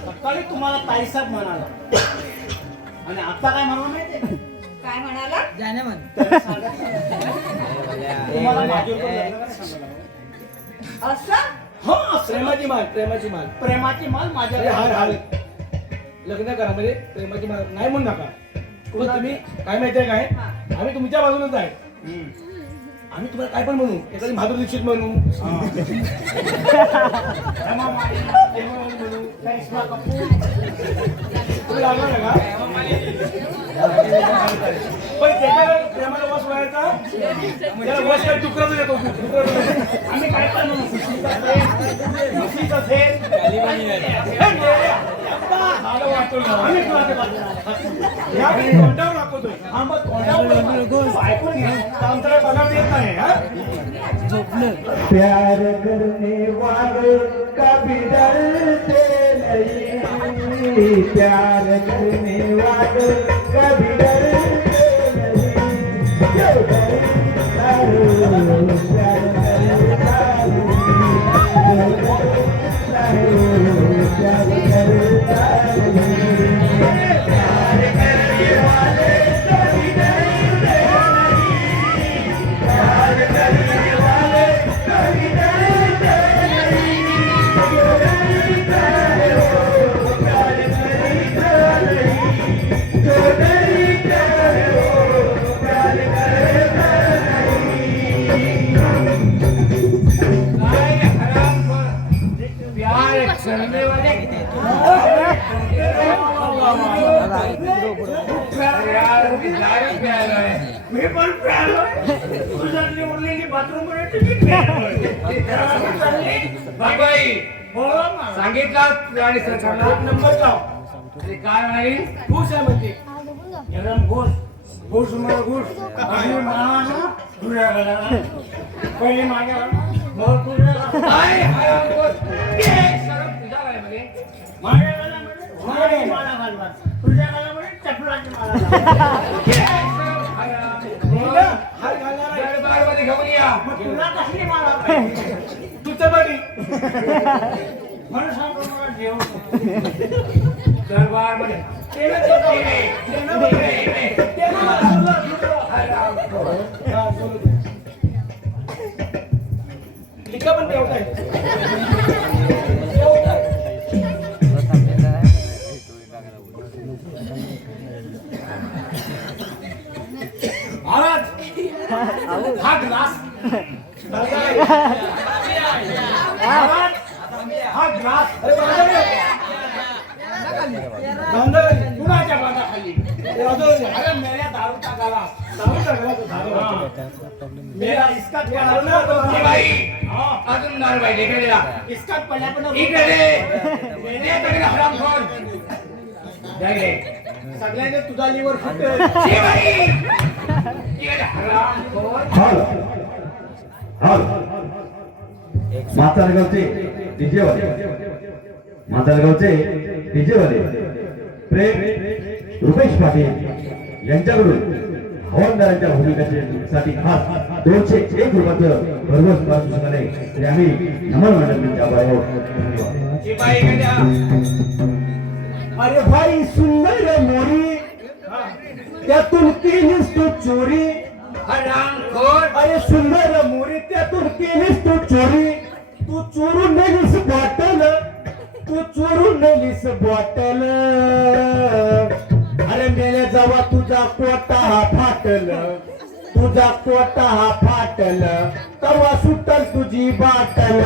सकाळी तुम्हाला ताईसाहेब म्हणाला आणि आता काय म्हणाला माहितीये काय म्हणाला? तुम्हाला माझ्यावर पण लग्न करायला सांगायला. असं? हो प्रेमाची माल प्रेमाची माल माझ्या हार लग्न करा म्हणजे प्रेमाची माल नाही म्हणू नका पण तुम्ही काय माहितीये काय आम्ही तुमच्या बाजूनच आहे आम्ही तुम्हाला काय पण म्हणू एखादी माधुरी दीक्षित म्हणू हेमा मालिनी म्हणू करिश्मा कपूर तुम्ही लागणार ना का पण त्याच्यावर प्रेमाला वस व्हायचा त्याला वस काय तुकडा देतो आम्ही काय पण म्हणू म्हशीचं झेल आम्ही कुणाच्या बाजूला या मी तोंडावर दाखवतोय हा मग तोंडावर ऐकून घ्या आमच्याकडे बघायला येत नाही हा प्यार करने वाले कभी डरते नहीं प्यार करने वाले कभी डरते नहीं जो डरता हो प्यार करता हो जो डरता हो प्यार करता नहीं प्यार करने वाले कभी डरते नहीं प्यार करने वाले कभी डरते नहीं जो डरता है वो प्यार करता नहीं जो डरता है वो प्यार करता काय हरामखोर. प्यार करने वाले यार मी दारू प्यायलोय. मी पण प्यायलोय तुझ्यातली उरलेली बाथरूम मध्ये तिकीट प्यायलोय बाबाई बोला ना सांगितलं आणि सरकारला एक नंबर लाव ते काय म्हणाली खुश आहे म्हणते एकदम खुश घुस मग घुस आणि मला ना तुझ्या घराला पहिले माझ्या मग तुझ्या काय हरामखोर. शरम तुझ्या घरामध्ये. माझ्या घरामध्ये मला घालवा तुझ्या घरामध्ये चपलाची मला हार घालणार आहे. दरबारमध्ये घेऊन या. मग तुला कसली मला पाहिजे? तू तर बघी म्हणून सांगतो मला जेवण दरबारमध्ये. तेनं मला सुद्धा हरामखोर. लिखा पण तेवढं आहे. महाराज हा ग्लास महाराज हा ग्लास कुणाच्या बांधाखाली अरे मेऱ्या दारूचा गाला मेरा इसका ए बाई, अजून दारू बाई इकडे या. इसका पडल्या पण इकडे दे तरी हरामखोर. द्या गे. सगळ्यांनी तुझा लिव्हर फुटते ए बाई, इकडे हरामखोर. हॉल हॉल म्हातारगावचे डीजेवाले प्रेम रुपेश पाटील यांच्याकडून हवालदारांच्या भूमिकेसाठी खास 201 रुपयाचं भरघोस पारितोषिक आले तरी आम्ही नमन मंडळाच्या आभारी आहोत. धन्यवाद. ए बाई, इकडे या. अरे भाई सुंदर मोरी त्यातून केलीस तू चोरी. हरामखोर. अरे सुंदर मोरी त्यातून केलीस तू चोरी. तू चोरून नेलीस बॉटल. अरे मेले जेव्हा तुझा कोटा हा फाटल तेव्हा सुटल तुझी बाटल.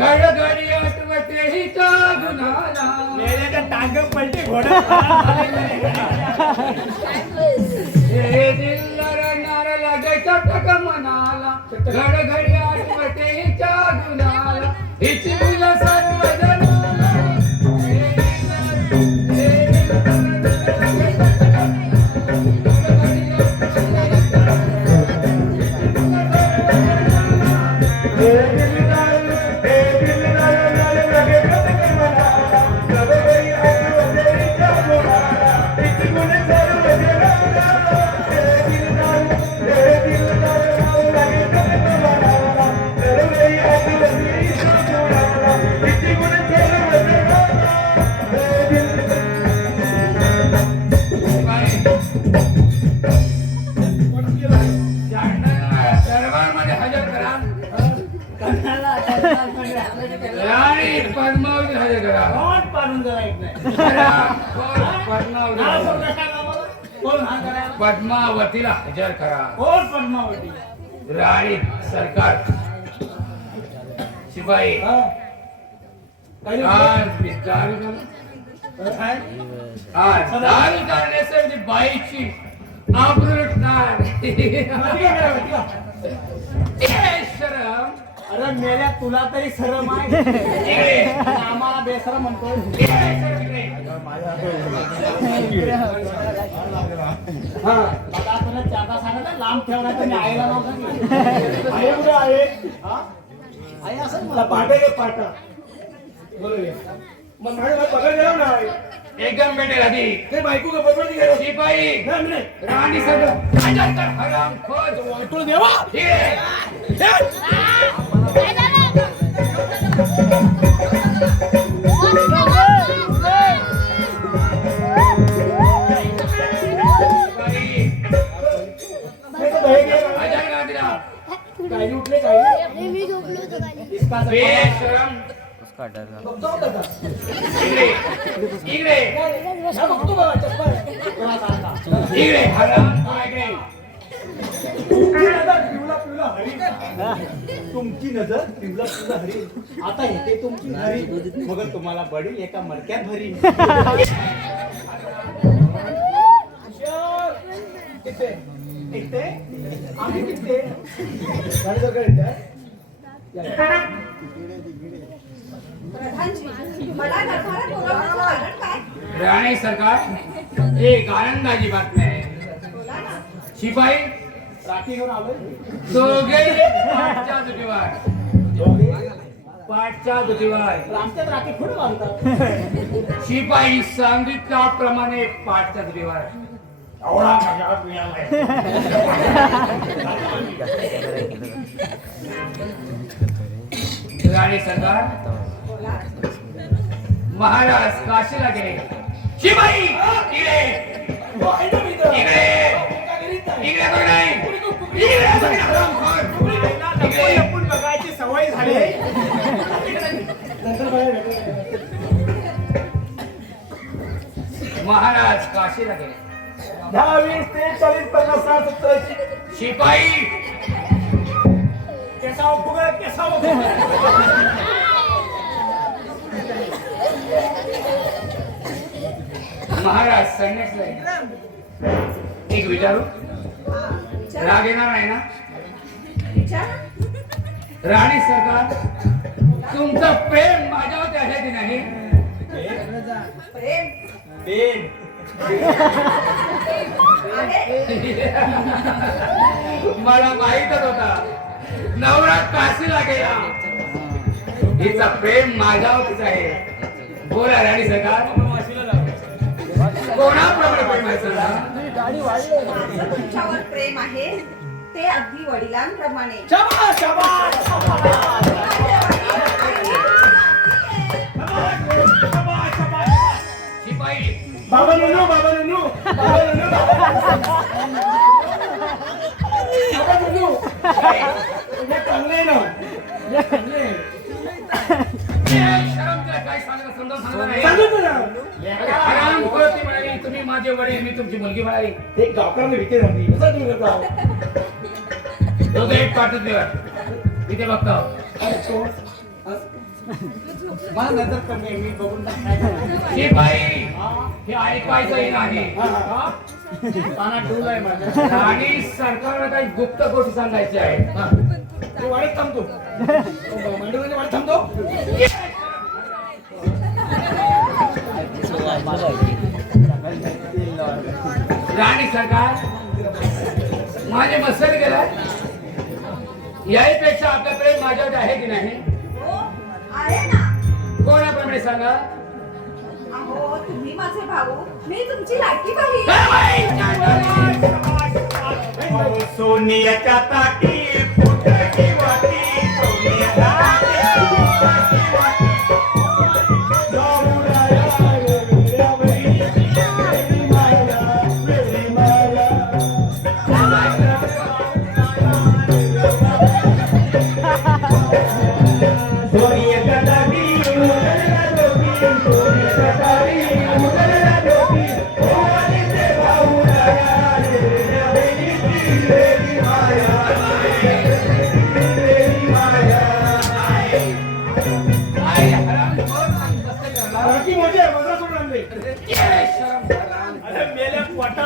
घडघडी आठवते हिचा गुन्हाला. मेल्याच्या टांग पलटी घोडा हे दिल रडणार लागे चटक मनाला. घडघडी आठवते हिचा गुन्हाला. हिची मुलं सर्व जनाला. हे दिल दरबारमध्ये हजर करा. राणी पद्मावती हजर करा. कोण पाडून जरा एक नाही पद्मावती नाव सांगा सांगा मला. कोण हा करा पद्मावतीला हजर करा. कोण पद्मावती राणी सरकार शिपाई हा? काही आज दारू झाला. काय? आज दारू करण्यासाठी बाईची आबरू लुटणार. कधी येणार होती? ए शरम. अरे मेल्या तुला तरी शरम आहे इकडे. आणि आम्हाला बेसरम म्हणतोय. ए शरम इकडे. हा दादा तुला चाका सांगितलं लांब ठेवण्याचं मी आईला नाव सांगितलं. आई कुठे आहे? हा? आई असं मला पाटा घे पाटा. बरोबर. मग माझ्या पगार द्या ना. एकदम बेटे राधी ते बायको का बरोबर निघालो शिपाई नाही नाही राणी सगळं राजांकर हराम खोज वाटून देवा काही उठले काही मी झोपलो होतो खाली. बेशरम उसका डर लगा. बघतो का आता? इकडे हा, बघतो बघा, चष्मा आहे. इकडे हराम खोज इकडे पिवला हरी तुमची नजर पिवला हरी आता येते तुमची हरी मग तुम्हाला बडील एका मडक्यात भरी किती आम्ही किती गाडी जर प्रधानजी मला दरबारात बोलावण्याचं कारण काय? राणी सरकार एक आनंदाची बातमी आहे बोला ना. शिपाई राखी घेऊन आलोय दोघे पाठच्या दुटीवर आमच्यात राखी खूप बांधतात शिपाई सांगितल्याप्रमाणे पाठच्या दुटीवर आवडा माझ्या मिळालाय राणी सरकार बोला. महाराज काशीला गेले शिपाई इकडे इकडे इकडे कोण नाही इकडे कोण नाही? लपून बघायची सवय झाली महाराज काशीला गेले 10, 20, 30, 40, 50, 60, 70 शिपाई केसा उफुगा केसा उफुगा महाराज संन्यासला गेले. एक विचारू राग येणार नाही ना विचार. राणी सरकार तुमचं प्रेम माझ्यावरती आहे की नाही प्रेम आहे. मला माहीतच होता नवरा काशीला गेला हिचा प्रेम माझ्यावरतीच आहे बोला राणी सरकार कोणाप्रमाणे प्रेम आहे सरकार माझं तुमच्यावर प्रेम आहे ते अगदी वडिलांप्रमाणे. शाबास शाबास शिपाई बाबा नुनू बाबा नुनू बाबा नुनू बाबा नुनू हे चांगले ना हे चांगले शरम तुला काय सांगत समजावून सांगणार नाही सांगितलं ना आराम करते म्हणाली तुम्ही माझे वडील मी तुमची मुलगी म्हणाली ते गावकऱ्यांना भीती झाली कसं तुम्ही गाव दोघे एक पाठवत इथे बघतो मला नंतर कमी मी बघून टाकणार शिपाई हे ऐकायचंही नाही पाना टूल आहे माझ्या आणि सरकारला काही गुप्त गोष्टी सांगायची आहे मी वाढत थांबतो मंडळाने वाढत थांबतो राणी सरकार माझे मत्सर गेला याहीपेक्षा आपलं प्रेम माझ्यावर आहे की नाही हो आहे ना. कोणाप्रमाणे सांगा अहो तुम्ही माझे भाऊ मी तुमची लाडकी बहीण. सोनियाच्या ताटी फुटकी वाटी सोनियाच्या ताटी फुटकी वाटी जाऊराया वेगळ्या वरी वेगळी माया वेगळी माया सोनियाच्या ताटी मुलगा डोकी सोनियाच्या ताटी मुलगा डोकी ओ आणि ते भाऊराया वेगळ्या वरी वेगळी माया वेगळी माया बाकी मोठी आहे माझा सोडून आणले अरे मेल्या पोटा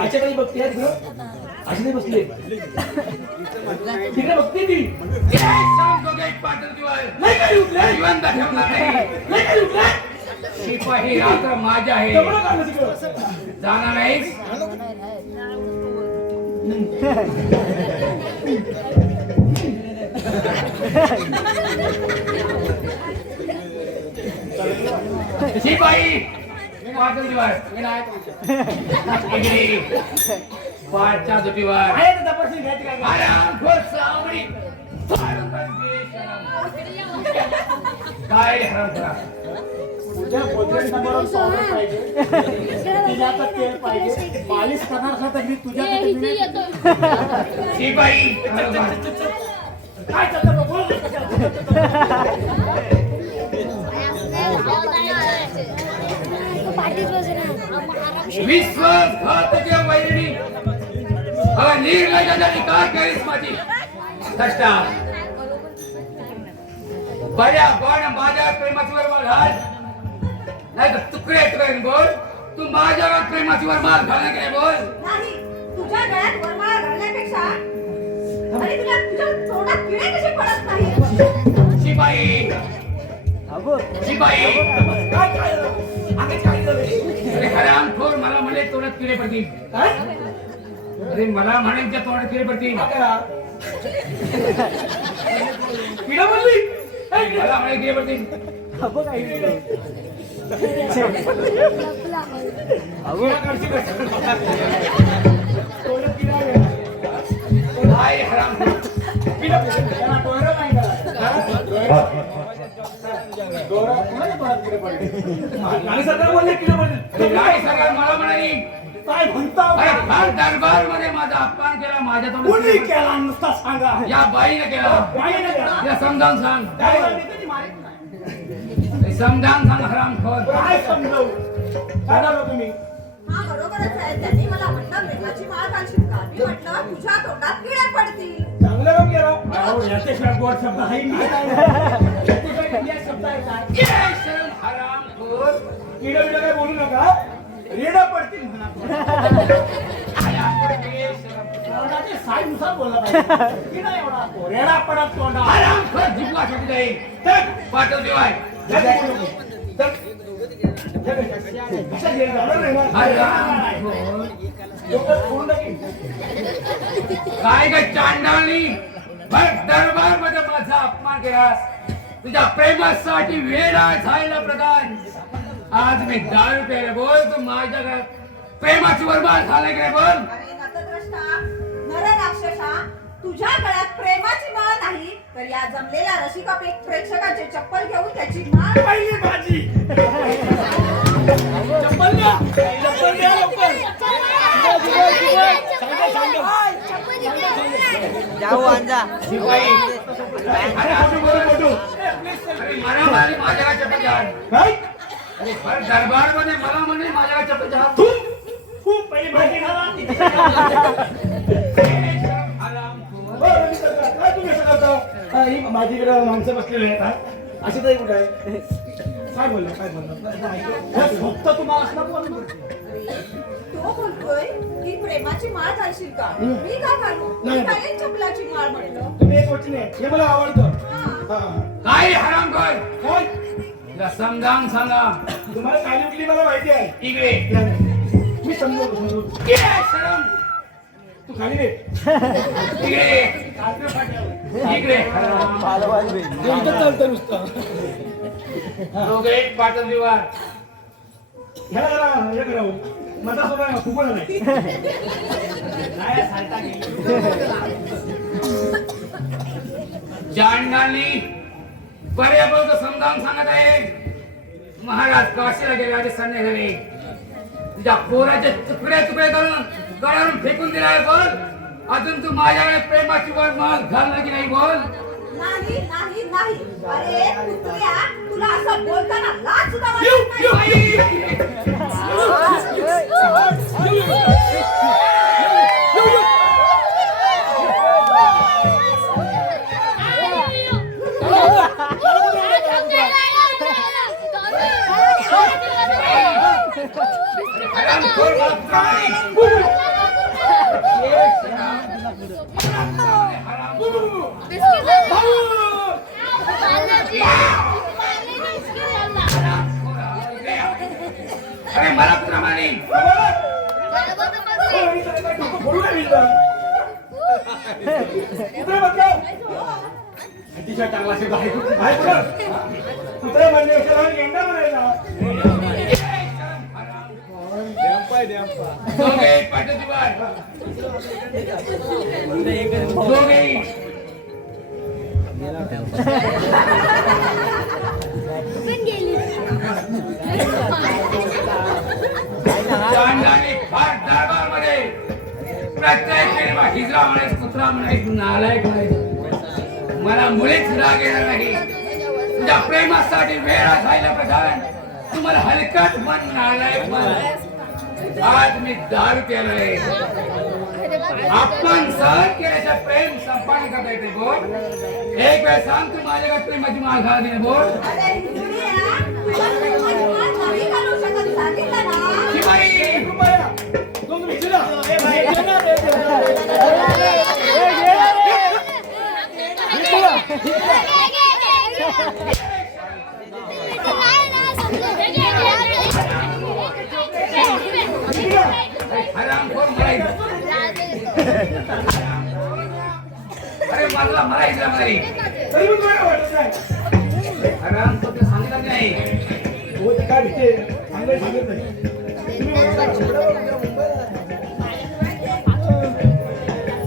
अशा काही बघते अशी नाही बसली तिकडे बघते ती नाही काही उठले जिवंत ठेवणार नाही नाही काही उठले शिपाई रात्र माझ्या आहे कपडं काढलं तिकडं जाणार नाहीस शिपाई पाटल दिवार मी नाही पाठच्या जुटीवर आहे तर तपासून घ्यायची काय गरज? आरामखोर सावळी काय हरामखोरा तुझ्या बोलण्यासमोर पावडर पाहिजे तिच्या हातात तेल पाहिजे मालिश करणार असला तर मी तुझ्या हातात मी- शिपाई काय चालतं बघ, बोल ना कशाला. विश्वासघातक वैरिणी हवा निर्लज्जाने काय केलीस माझी कष्टा बऱ्या पण माझ्या प्रेमाची वर घाल नाही तर तुकडे तुकडे बोल तू माझ्या प्रेमाची वर माल घालणे गेले बोल नाही तुझ्या गळ्यात वरमाळा घालण्यापेक्षा आणि तुझ्या तोंडात किडे कसे पडत नाही शिपाई शिपाई काय काय आम्ही काय झालं? अरे हरामखोर मला म्हणे तोंडात किडे पडतील काय? अरे मला म्हणे त्या तोंडात किडे पडतील काय करा? किडा बोलली मला म्हणे किडे पडतील तोंडात किडा आहे. काय हरामखोर किडा बोलली. त्याला डोळं नाही का? डोळं कोणाच्या तोंडात किडे पडले? आणि सरकार बोलले किडे पडले. ते राणी सरकार मला म्हणाली काय म्हणता अरे फार दरबार मध्ये माझा अपमान केला माझ्या कोणी तोंडात केला नुसता सांगा या बाईने केला काय नाही केला? तिला समजावून सांग काय झालं? मी कधी मारीत नाही. हे समजावून सांग हरामखोर काय समजवू काय झालं तुम्ही हा बरोबरच आहे त्यांनी मला म्हटलं प्रेमाची माळ घालशील का मी म्हटलं तुझ्या तोंडात किडे पडतील चांगलं काम केलं अहो याच्याशिवाय गोड शब्द आहे मी याच्याशिवाय इंडिया शब्द आहे काय ये शरम हरामखोर किडा बिडा काय बोलू नका रेडा पडतील म्हणा तोंडाचे साईनुसार बोलला पाहिजे किडा एवढा रेडा पडत तोंडा हरामखोर जिंकला शकत नाही पाठव देवाय हरामखोर काय ग चांडाळी भर दरबार मध्ये माझा अपमान केलास तुझ्या प्रेमासाठी वेडा झालेला प्रधान आज मी दारू प्यायला बोल तू माझ्या घरात प्रेमाची बरबाद झाले काय बोल अरे नतद्रष्टा नर राक्षसा तुझ्या गळ्यात प्रेमाची माळ नाही तर या जमलेल्या रसिका प्रेक्षकाचे चप्पल घेऊन त्याची माळ पहिली भाजी चप्पल द्या चप्पल द्या लवकर जाऊ अंजा शिवाई अरे फोटो फोटो अरे मला मारी माझ्या चप्पल घाल काय अरे भर दरबार मध्ये मला म्हणे माझ्या चप्पल घाल तू तू पहिली भाजी खाला काय तुम्ही असं करता ही माझीकडे माणसं बसलेली आहेत हा? अशी तरी कुठे आहे काय बोलला फक्त तुम्हाला असला कोण तो बोलतोय की प्रेमाची माळ घालशील का मी का घालू मी नाही. घालेन चपलाची माळ म्हटलं तुम्ही एक गोष्टी नाही हे मला आवडतं हा. हा. काय हराम कर कोण तुला समजावून सांगा तुम्हाला काय उठली मला माहिती आहे इकडे मी समजू ये शरम तू खाली रे इकडे इकडे इथं चालतं नुसतं दोघे एक पाठव दिवार ह्याला जरा हे करावं माझा स्वतः फुगवण नाही जाणणारी पर्यावरण समजावून सांगत आहे महाराज काशीला गेले आधी संध्याकाळी तुझ्या पोराचे तुकडे तुकडे करून गळावरून फेकून दिला आहे बोल अजून तू माझ्याकडे प्रेमाची वर माल घालणार की नाही बोल नाही नाही नाही अरे कुत्र्या तुला असं बोलताना लाज सुद्धा वाटत नाही हरामखोर बापराणी. अरे मला कुत्रा मारी फोडू नये कुत्रे म्हटलं अतिशय चांगला शब्द आहे कुत्रे म्हणजे गेंडा म्हणायला दोघे पाठीवर. दोघे चांडाने फार दरबारमध्ये प्रत्येक वेळेला हिजरा म्हणायचं, कुत्रा म्हणायचं, नालायक म्हणायचं. मला मुळीच राग येणार नाही. तुझ्या प्रेमासाठी वेळा झाला प्रधान, तुम्हाला हलकट मन नालायक मन. आज मी दारू केलंय. आपण सहन केल्याच्या प्रेम संपादन करता येते बोल. एक वेळ सांग तू माझ्या प्रेमाची माळ घालली बोल. अरे इंद्रिया, तुला प्रेमाची माळ नाही घालू शकत, सांगितलं ना. शिवाई रुपया दोन विचारा ए भाई हरामखोर मरायचं. अरे मला मरायचं मारी. तरी पण तुम्हाला वाटत नाही हरामखोर तर सांगितलं नाही. हो ते काय विषय सांगत नाही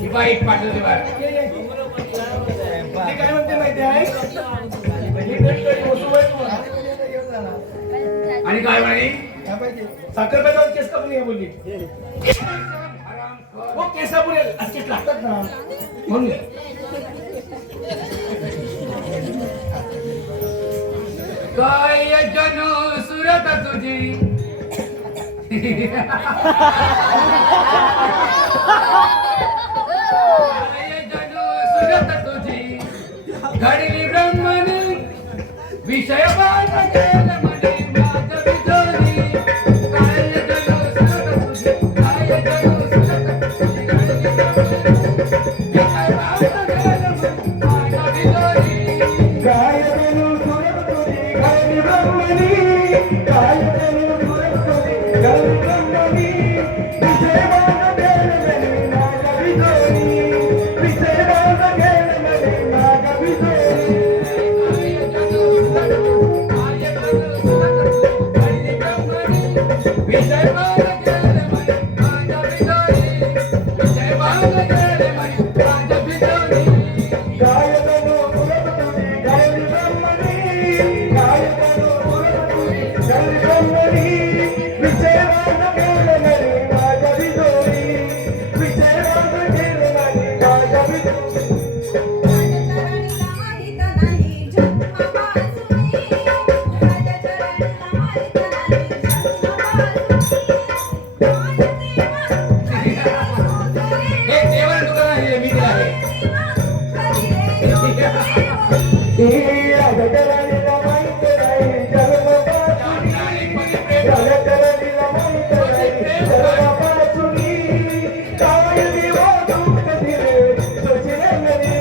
शिवाई पाठवते बार. ते काय म्हणते माहिती आहे ही भेट कधी वसूल तुम्हाला आणि काय म्हणे साखरपेटावर केस कापून ये बोलली हो केसापुरे केस लागतात ना म्हणून काय जनो सुरत तुझी काय जनो सुरत तुझी घडली ब्रह्मनी विषय बाळ केलं म्हणे माझं बिजोरी. काय जनो सुरत तुझी, काय जनो सुरत तुझी घडली ब्रह्मनी विषय बाळ केलं म्हणे माझं बिजोरी. काय जणू सुरत तुझी घाली ब्रह्मणी, काय जणू सुरत तुझी घाली ब्रह्मणी. विषय बाण गेले माझ्या बिजोरी, विषय बाण गेले माझ्या बिजोरी. काय जणू सुरत तुझी घाली ब्रह्मणी, काय जणू सुरत तुझी घाली ब्रह्मणी. विषय बाण गेले माझ्या बिजोरी, विषय बाण गेले माझ्या बिजोरी. राजचरणीला माहित नाही जन्मापासून, राजचरणीला माहित नाही हे देवाला तुला नाही मी दिलं आहे. हे राजचरणीला माहित नाही जन्मापासून, राजचरणीला माहित नाही जन्मापासून. काय देवा दुःख दिले तुझे नरी,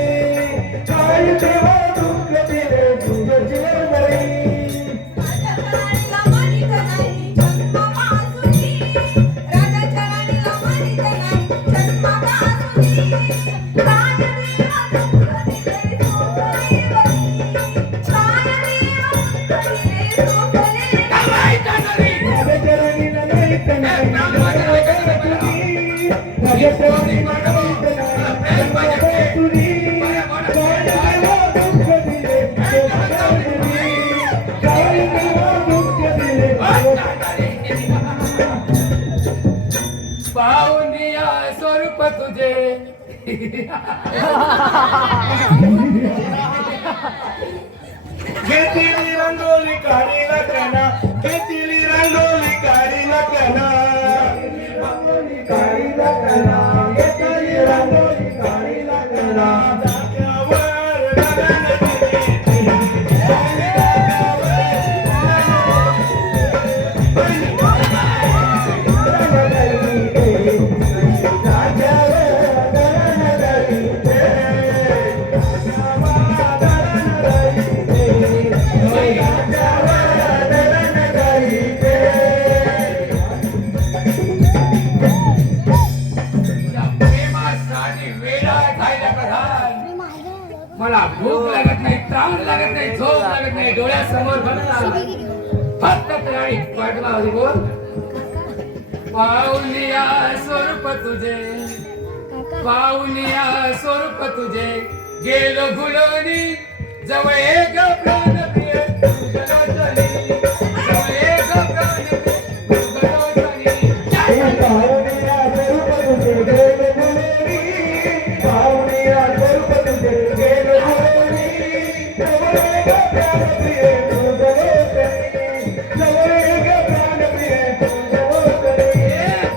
काय देवा दुःख दिले तुझे नरी. राजचरणीला माहित नाही जन्मापासून, राजचरणीला माहित नाही जन्मापासून. काय देवा दुःख दिले सोपरीवरी, काय देवा दुःख दिले सोपरीवरी. काय माहिती नाही. राजचरणीला माहित नाही जन्मापासून, राजचरणीला माहित नाही जन्मापासून. काय देवा दुःख दिले तुझे नरी, काय देवा दुःख दिले पाहुनिया स्वरूप तुझे घेतली रंगोली काढीला कना घेतली रंगोली काढीला कना काळीला कला, येतली रांगोळी काळीला कला. जाग्यावर गगन समोर फक्त तयारी पाठवावी बोल. पाहुनिया स्वरूप तुझे, पाहुनिया स्वरूप तुझे, गेलो भुलोनी जवळ एक प्राणप्रिय गुगलोचनी, जवळ एक प्राणप्रिय गुगलोचनी. पाहुणिया स्वरूप तुझे गेलो भुलोनी, पाहुणिया स्वरूप तुझे गेलो भुलोनी, जवळ एक प्राणप्रिय गुगलोचनी, जवळ एक प्राणप्रिय गुगलोचनी.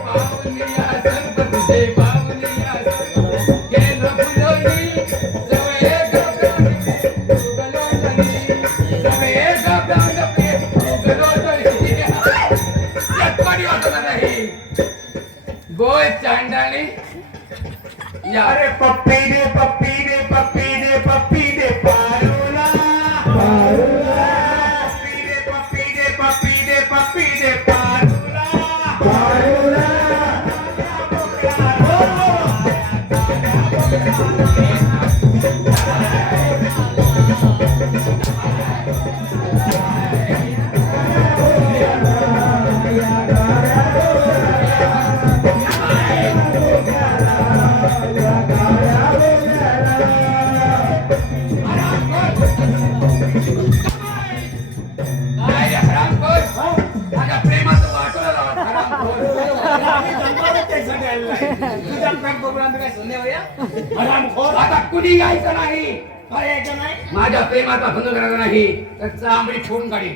पाहुनिया स्वरूप तुझे, पाहुनिया स्वरूप गेलो भुलोनी जवळ एक प्राणप्रिय गुगलोचनी, जवळ एक प्राणप्रिय गुगलोचनी. लटपटी वाटत नाही बोल चांडाली. या अरे पप्पी दे पप्पी दे पप्पी दे पप्पी दे पारूला, पारुला, पप्पी दे पप्पी दे पप्पी दे पप्पी दे पारूला, पारुला, काय रे हरामखोर? माझ्या प्रेमाचं वाटोळं लावा, हरामखोर. तुझ्या प्रेम प्रोग्राम काय संध्याकाळी हरामखोर. आता कुणी यायचं नाही. काय यायचं नाही. माझ्या प्रेमाचा भंग करायचा नाही तर चांबडी फोडून काढी.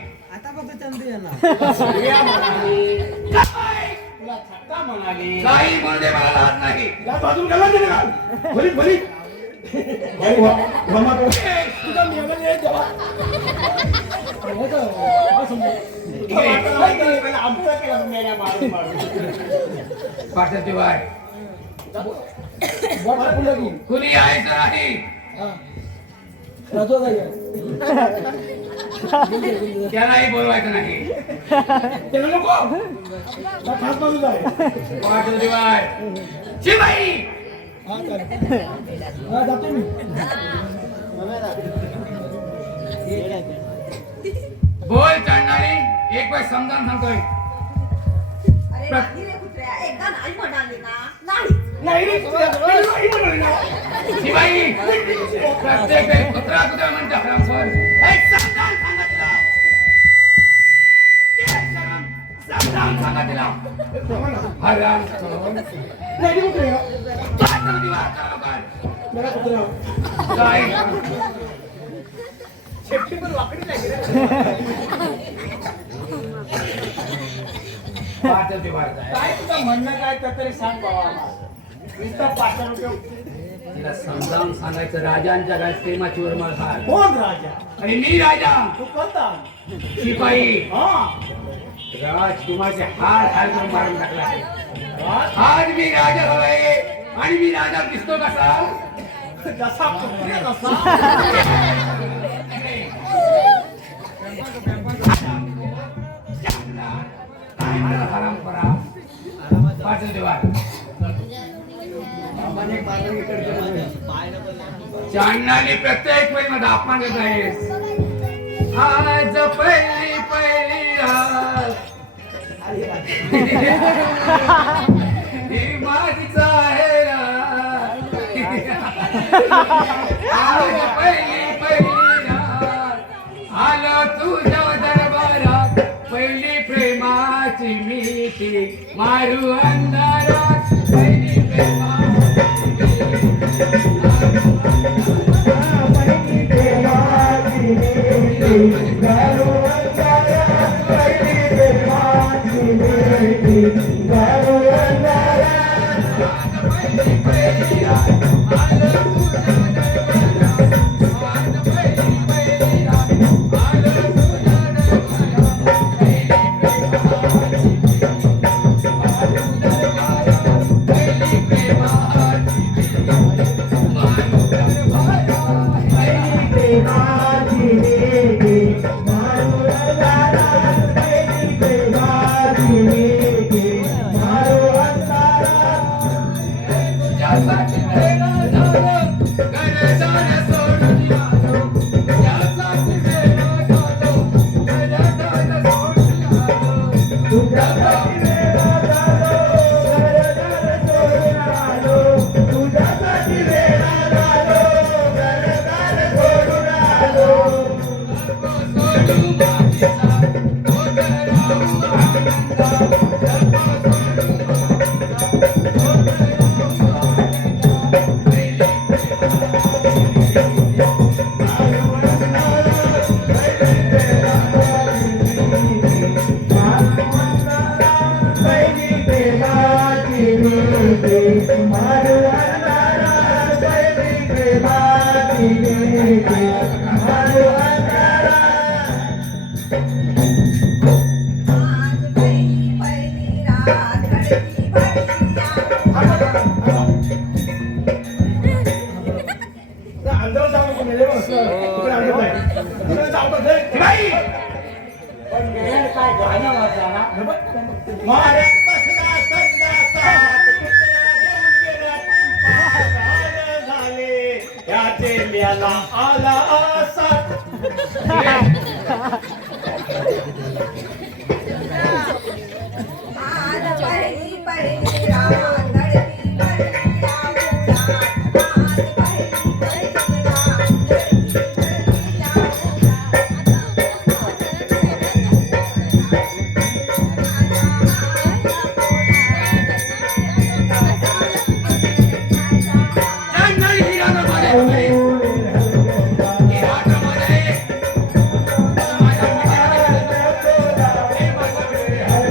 सगळ्या म्हणाली, तुला थट्टा म्हणाली. काही म्हणू दे, मला लाज नाही. या बाजून गेला नाही का? भरीत भरीत. तुझा मेला ये जेव्हा. आमचं केलं मेल्या मारून मारून. पाठवते बाय. बोट फुलं की. कुणी यायचं नाही. त्यालाही बोलवायचं नाही. त्याला नको. हा खास माणूस आहे. पाठवते बाय. शिवाई हा चालेल. हा जातो मी. बोल चालणारी एक वेळ समजावून सांगतोय. अरे नाही रे कुत्र्या, एकदा नाही म्हणाले ना. नाही. नाही रे, नाही म्हणाली ना. शिवाई प्रत्येक वेळी कुत्रा कुत्रा म्हणते हरामखोर. एक समजावून सांगा तिला. एक समजावून सांगा तिला. हरामखोर. नाही रे कुत्र्या. पाठवते बाय लवकर. मेरा कुत्रा. काय शेपटी पण वाकडी नाही रे. पाठवते बाय. काय तुझं म्हणणं काय तर तरी सांग बाबा. नुसतं पाचशे रुपये. तिला समजावून सांगायचं राजांच्या काय प्रेमाची वर मला. कोण राजा? आणि मी राजा तू कोणता? शिपाई हा. राजकुमारचे हार हार करून मारून टाकला आहे. राज? आज मी राजा झालोय आणि मी राजा दिसतो कसा? जसा कुत्रे तसा. हरामखोरा. पाठवते बाय. चांदणाने प्रत्येक वेळी माझा अपमान करत आहेस. आज पहिली पहिली रात ही माझीच आहे रात. आज पहिली पहिली रात आलो तुझ्या दरबारात. पहिली प्रेमाची मिठी मारू अंधारात. पहिली प्रेमाची धडकी भरली अंदर जाऊ नको मेले बघ तिकडे अंदर नाही तिकडे जाऊ तर दे बाई पण गेल्याने काय गाणं वाजला ना मारे बसला संदासा कुत्रा घेऊन गेला पागल झाले याचे लियाला आला असा आज पहिली पहिली रात धडकी भरली आज पहिली पहिली रात धडकी चांदणी ही रानामध्ये आहे. ही रानामध्ये आहे. माझ्या मित्राला हे माझं वेळ आहे.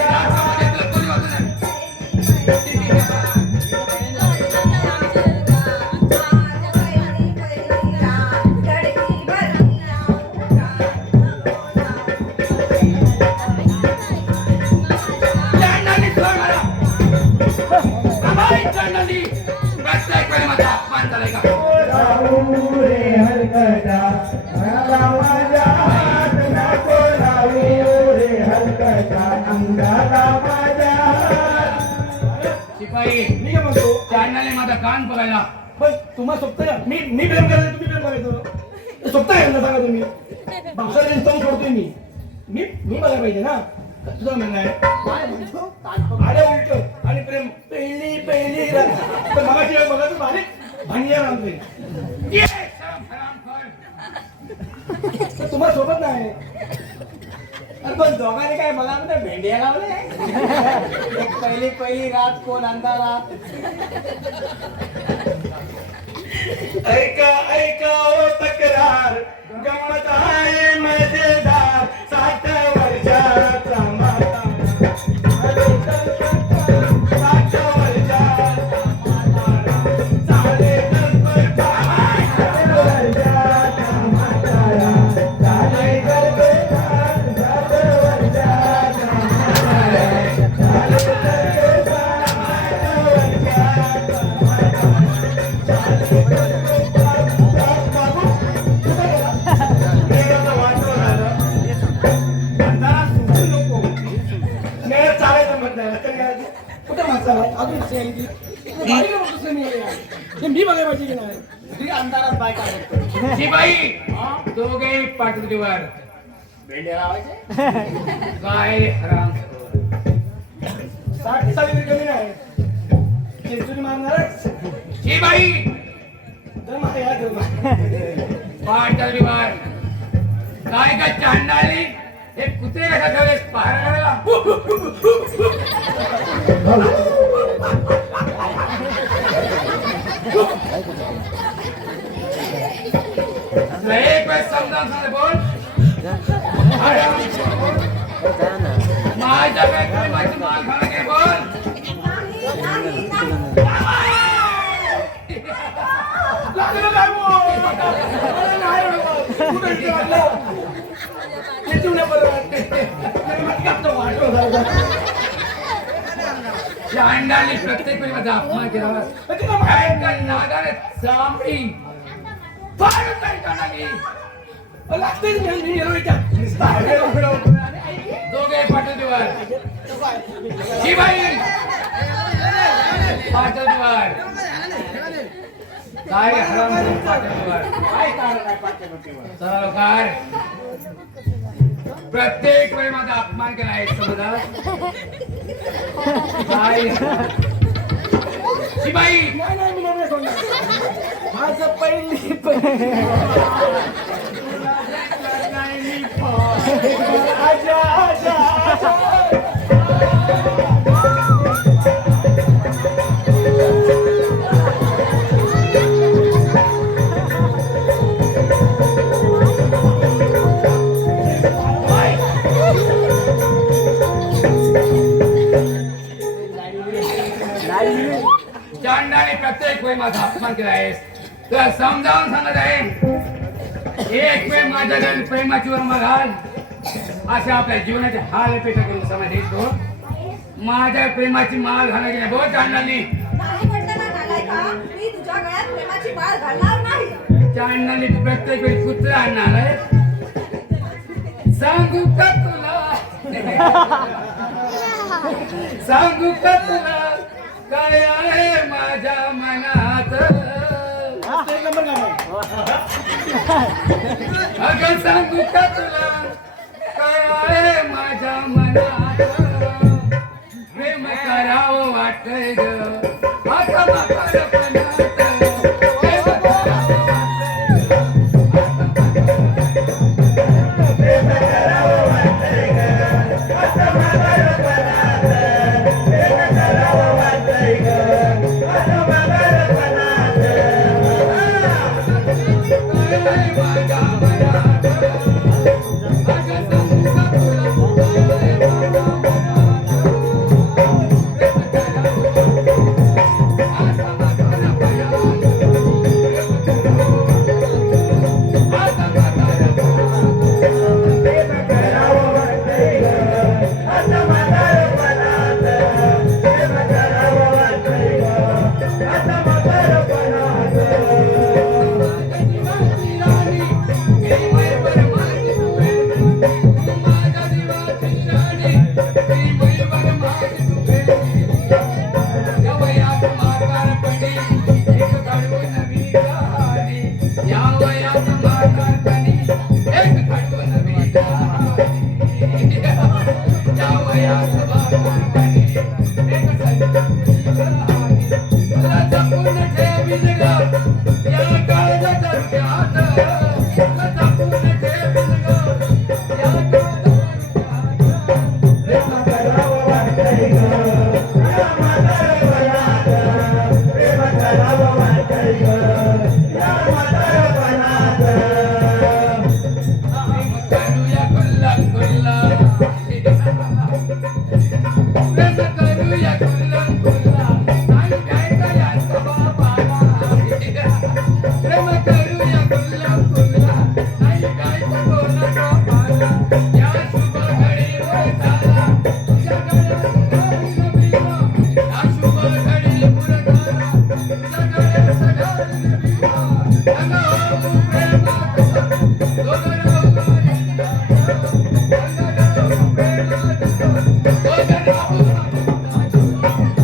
रानामध्ये तुला कोणी वाचलं नाही. चांदणी सोड मला. आम्हाला चांदणी प्रत्येक वेळी माझा अपमान झालाय का? लावू रे हलकटा मला माझ्या हात नको लावू रे हलकटा अंगाला माझ्या शिपाई मी काय म्हणतो चांदणी माझा कान बघायला. पण तुम्हाला सोबत मी प्रेम करायचं तुम्ही प्रेम करायचं सोबत आहे ना सांगा तुम्ही बांगसाला इंस्टॉल करतोय मी बघायला पाहिजे ना तुझं म्हणणं आहे काय म्हणतो आले उलट आणि प्रेम पहिली पहिली रात पण मगाशी वेळ बघा तू बारीक भांडिया राहतोय ये शरम हरामखोर. तर तुम्हाला सोबत नाही अरे पण दोघांनी काय मला म्हणते भेंड्या लावले एक पहिली पहिली रात कोण अंधारात ऐका ऐका ओ तक्रार गंमत आहे मजेदार 60 वर्षाचा म्हातारा. अरे तलपट 60 वर्षाचा म्हातारा. चाले तलपट 60 वर्षाचा म्हातारा. चाले तलपट 60 वर्षाचा म्हातारा. चाले तलपट 60 वर्षाचा मी बघायला पाहिजे की नाही ती अंधारात बायका बघतोय शिपाई दोघे पाठवतीवर भेंड्या लावायचे काय हराम. 60 साली तरी कमी नाही सेंचुरी मारणारच शिपाई तर मला या ठेव पाठवतीवर काय का चांडाली हे कुत्रे कशा ठेवलेस पाहायला. एक वेळ समजावून सांग बोल. माझ्या काय माझी माल खाणं काय बोल. लागलं काय बोल मला नाही एवढं बोल. कुठं इथे वाटलं? हे जीवना बरं वाटते. मला कापतो वाटलं झालं. चांडाली प्रत्येक वेळी माझा अपमान केला. पण तुला माहिती काय नागाने चांबडी फाडून नाही चांडाली. लागतेच मी गेलो इथं. दोघे पाठवतीवर शिवाई पाठवतीवर काय हराम पाठवतीवर काय कारण आहे पाठ्यपुस्तकावर चला लोकार प्रत्येक वेळी माझा अपमान केला आहे समजा काय शिवाई नाही नाही मी नाही सोडणार माझं पहिली पहिली आजा आजा आजा चांडाने प्रत्येक वेळी माझा अपमान केला आहेस तुला समजावून सांगत आहे एक वेळ माझ्या घरी प्रेमाची वर घाल अशा आपल्या जीवनाचे हाल पेटा करून समाज तो माझ्या प्रेमाची माळ घालणार की नाही बहुत जाणणार नाही. नाही म्हटलं ना नालायका, मी तुझ्या गळ्यात प्रेमाची माळ घालणार नाही. जाणणारी प्रत्येक वेळी कुत्र आणणार आहे. सांगू का तुला सांगू का तुला काय आहे माझ्या मनात. एक नंबर गाणं आहे. अगं सांगू का तुला काय आहे माझ्या मनात. प्रेम करावं वाटतंय ग आता म्हातारपणात. प्रेम करावं वाटतंय ग प्रेम करावं वाटतंय ग आता म्हातारपणात. प्रेम करावं वाटतंय ग आता म्हातारपणात. काय आहे माझ्या मनात. अगं सांगू का तुला काय आहे माझ्या मनात. प्रेम करावं आता म्हातारपणात. आता म्हातारपणात. प्रेम करावं वाटतंय ग आता म्हातारपणात. प्रेम करावं वाटतंय ग आता म्हातारपणात. प्रेम करावं वाटतंय ग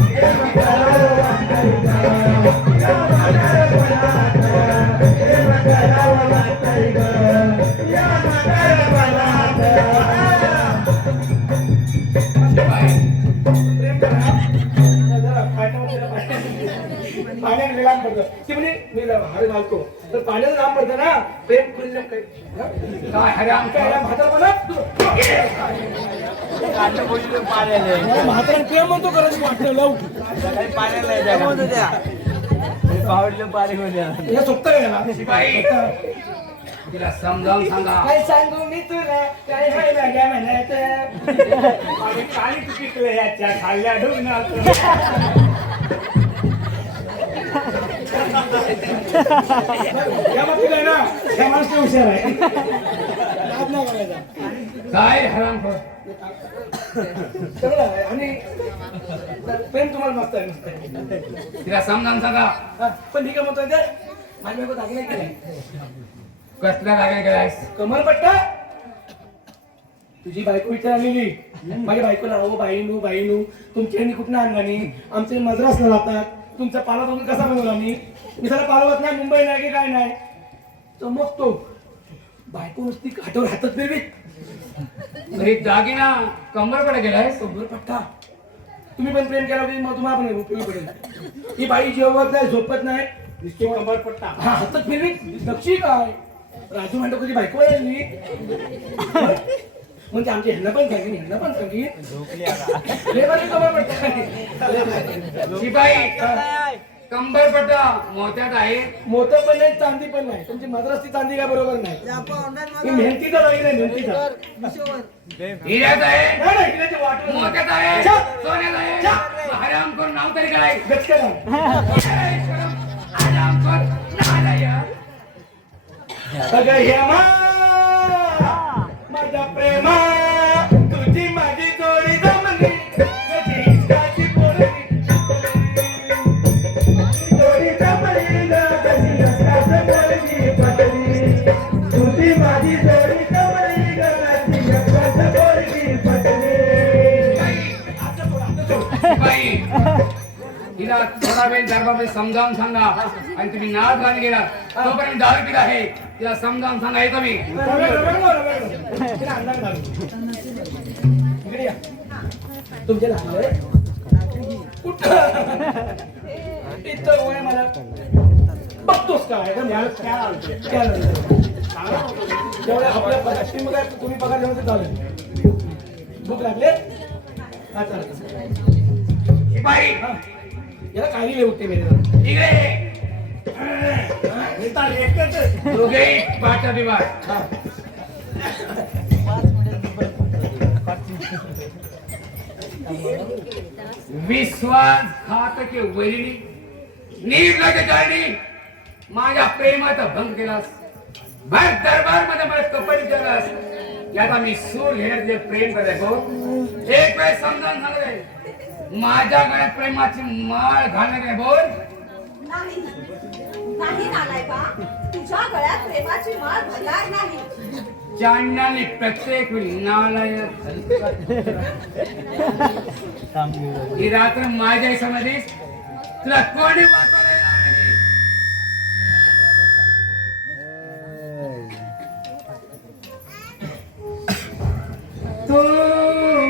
या म्हातारपणात. प्रेम करावं वाटतंय ग या म्हातारपणात. पाण्याने निलाम पडतं ती म्हणे मी हार घालतो तर पाण्याचं नाम पडतं ना प्रेम खुल्लं काय हराम काय म्हातारपणात म्हातारा प्रेम म्हणतो करत वाटलं लव हे सोपतं काय याला? शिपाई तिला समजावून सांगा. काय सांगू मी तुला काय हाय लागा म्हणायचं आणि काळी पिकलं याच्या खाल्ल्या ढुंगणात या बाबतीत आहे ना या माणूस हुशार आहे लाज नाही घालायचा. काय हराम सगळं आहे आणि प्रेम तुम्हाला मस्त आहे मस्त आहे. तिला समजावून सांगा. हा, पण ठीक आहे म्हणतोय ते माझ्या बायको दागिने केलाय कसला लागेल गेलायस. कमरपट्टा तुझी बायको विचार आलेली माझ्या बायकोला हो बाईनू बाईनू तुमची ह्यांनी कुठं आणलानी आमचे मद्रासला जातात तुमचा पाला तुम्ही कसा बनवला मी त्याला पालवत नाही मुंबई नाही की काय नाही चमकतो बायको नुसती काठावर हातात फिरवीत घरी दागिना कंबरकडे गेलाय. कमरपट्टा तुम्ही पण प्रेम केला मग तुम्हाला पण उपयोगी पडेल. ही बाई जेवत नाही झोपत नाही नुसती कमरपट्टा हा हातात फिरवीत नक्षी काय राजू म्हणतो कधी बायको आहे म्हणजे आमच्या ह्यांना पण सांगेन ह्यांना पण सांगेन शिपाई कंबरपट्टा मोत्यात आहे. मोठं पण नाही चांदी पण नाही तुमची मद्रासची चांदी काय बरोबर नाही मेहनतीचा लागेल नाही मेहनतीचा हिऱ्यात आहे. नाही, नाही, हिऱ्याची वाट नाही. मोत्यात आहे. छा! सोन्यात आहे. छा! हराम करून नाव तरी काय. गचका हराम कर नालायक. सगळं हे माझ्या प्रेमा हिला थोडा वेळ दरबारमध्ये समजावून सांगा आणि तुम्ही नाच गाणे गेला तोपर्यंत दारू पिला आहे तिला समजावून सांगा येतो मी. तिला अंदाज घालू. इकडे या. तुमचे लहान आहे? कुठं? इथं वय मला बघतोस काय का मला त्या आलते. त्या आलते. तेवढ्या आपल्या पगार मग तुम्ही पगार देऊन ते चालेल. भूक लागले हा चालत शिपाई याला काही लिहू ते मेरे इकडे एकच दोघे पाठा विभाग. विश्वासघातक वैरी निर्लज्ज जाणी माझ्या प्रेमाचा भंग केलास. भर दरबार मध्ये मला कपडे केलास. यात मी सूर घेण्याचे प्रेम करत हो. एक वेळ समजावून सांगते माझ्या गळ्यात प्रेमाची माळ घालणे बोल. नाही नाही नालायका, तुझ्या गळ्यात प्रेमाची माळ घालणार नाही. चांडणाने प्रत्येक नालायक ही रात्र माझ्या समधीस तुला कोणी वाचवलं नाही. तू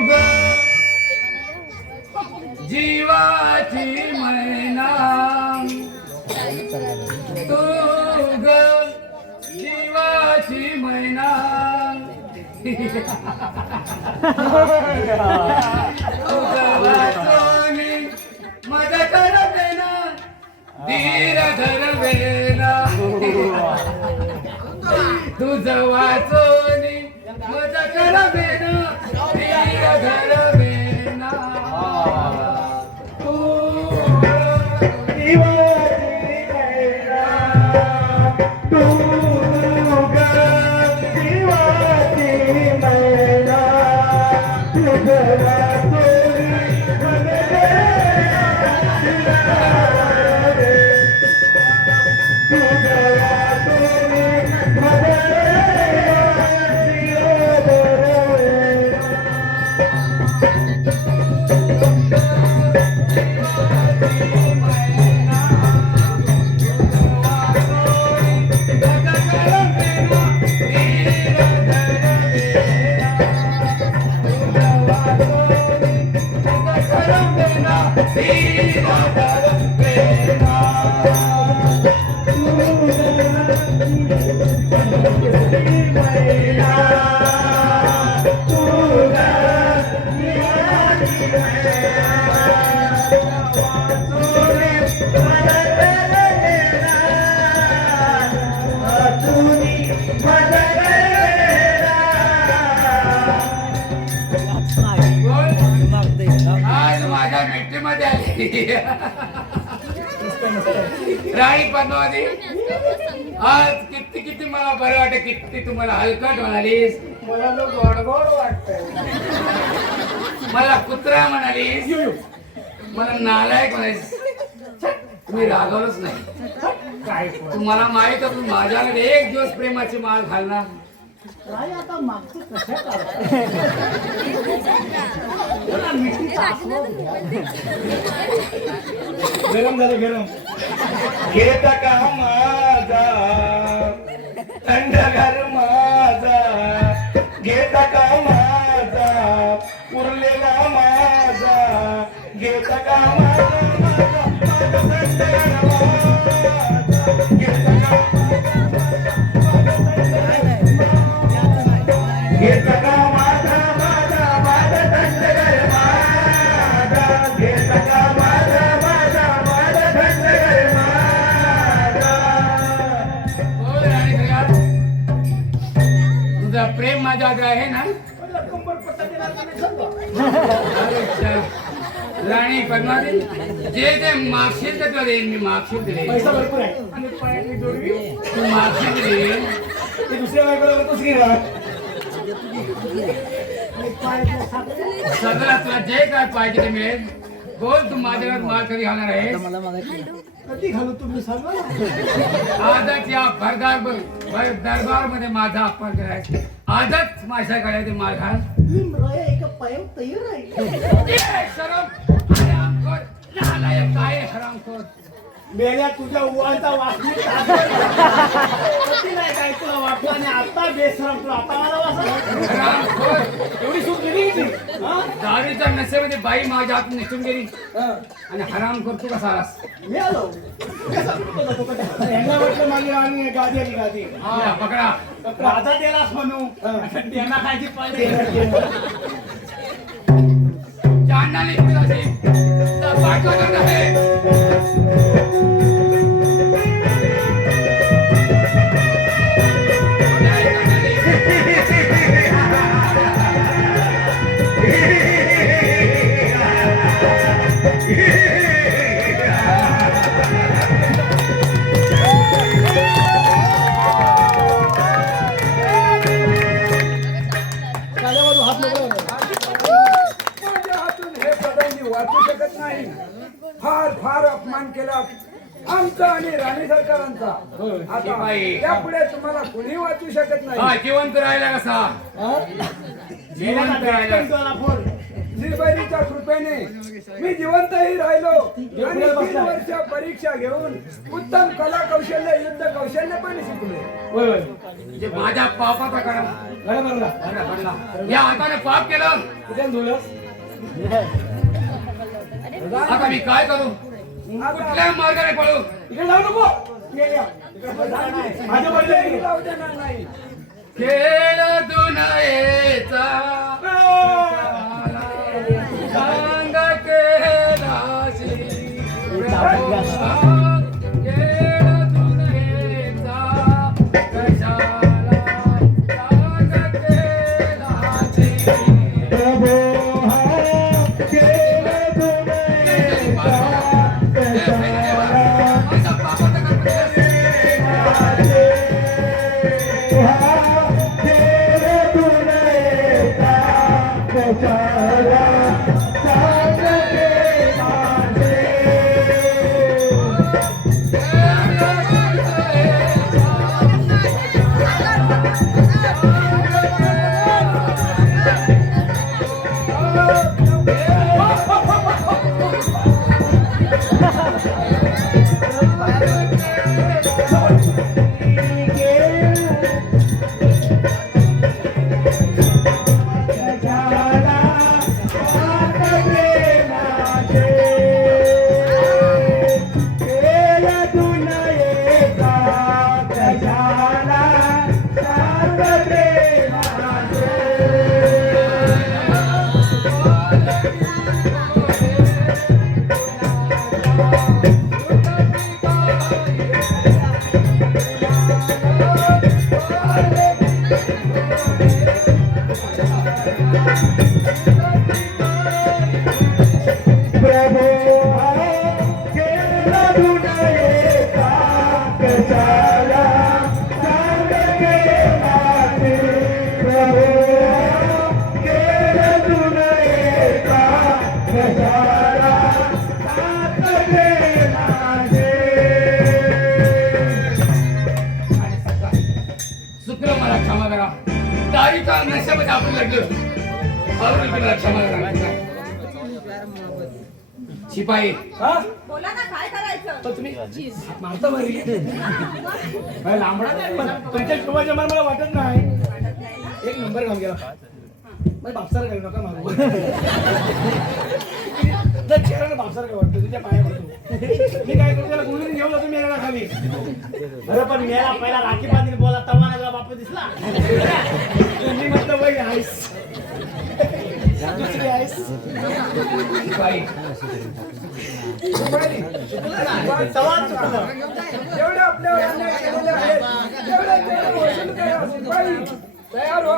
ग जीवाची मैना, तू ग जीवाची मैना, माझा करवेना धीर धरवेना, तुझ वाचोनी माझा करवेना धीर धरवेना. तू आज माझ्या मिठीमध्ये आली राणी पद्मावती. आज किती किती मला बरं वाटत, किती तुम्हाला हलकट म्हणालीस, मला गोड गोड वाटतंय. मला कुत्रा म्हणालीस, मला नालायक म्हणालीस. तुम्ही रागवलंच नाही. काय तुम्हाला माहित आहे माझ्याकडे एक दिवस प्रेमाची माळ घालणार. काय आता मागचं कसं काढताय? गरम झालं गरम. घेता का माझा थंडगार माझा, घेता का माझा उरलेला माझा, घेता का माझा थंडगार माझा, घेता का घेता का माझा माझा माझा थंडगार माझा, घेता का माझा माझा माझा थंडगार माझा. हो राणी सरकार, तुझं प्रेम माझ्याकडे आहे ना. अच्छा. राणी पद्मावती, जे जे मागशील तर तुला देईन मी. मागशील दिले पैसा भरपूर आहे आणि पायातली जोडवी तू मागशील दिले ते दुसऱ्या बायकोला तूच घे. सगळं तुला जे काय पाहिजे ते मिळेल. बोल, तू माझ्यावर माल कधी घालणार आहेस. कधी घालू तुम्ही सांगा. आजच या भर दरबार मध्ये माझा अपमान करायचा. आजच माझ्या गळ्यात माल घाल. एक पाय तयार आहे. शरम आणि आमखोर नालायक काय हरामखोर. मेल्या तुझ्या उवाचा वासनी कधी नाही काय तुला वाटलं आणि आता बेसरम तुला आता मला वाटलं हरामखोर. एवढी सूट गेली की हा? दारूच्या नशेमध्ये बाई माझ्या हातून निघून गेली आणि हरामखोर तू कसा आलास? मी आलो यांना वाटलं माझी आणि गादी आली गादी हा, पकडा. राजा दिलास म्हणू त्यांना खायची पाहिजे चांदणी कुणाची तर पाठवत आहे. माझ्या हातून हे पद मी वाचू शकत नाही. फार फार अपमान केला आमचा आणि राणी सरकारांचा. आता बाई. यापुढे तुम्हाला कोणी वाचू शकत हा, नाही. जिवंत राहिला कसा? जिवंत राहिला. श्रीबाईच्या कृपेने मी जिवंतही राहिलो आणि 3 वर्ष परीक्षा घेऊन उत्तम कला कौशल्य युद्ध कौशल्य पण शिकलो. म्हणजे माझ्या पापाचा करा भरला. या हाताने पाप केलं. आता मी काय करू? कुठल्या मार्गाने पळू? इकडे जाऊ नको माझ्या बरोबर जाऊ देणार नाही. खेळ दुनियेचा सांग केलाशी. खेळ दुनियेचा कशाला सांग केलाशी. प्रभो हा केल माझ्या पापाचा कर. शुक्र मला क्षमा करा. दारीच्या नशेमध्ये आपण लागलो. आवडेल की मला क्षमा करा. शिपाई बोला ना काय करायचं? तुम्ही मारता मारी लांबडा नाही पण तुमच्या शिवाच्या मला वाटत नाही. वाटत नाही ना? एक नंबर काम केला बापसार करू नका मारू जर चेहऱ्याला बापसार काय वाटतं तुझ्या पाया पडतो. मी काय करतो त्याला गुंडून घेऊन जातो मेला खाली. अरे पण मेला पहिला राखी बांधून बोला तवा तुला बापू दिसला. मी म्हटलं वय आहेस दुसरी आहेस. शिपाई तवा चुकलं. जेवढे आपल्यावर अन्याय केलेले आहेत तेवढे वसूल करा. शिपाई तयार व्हा.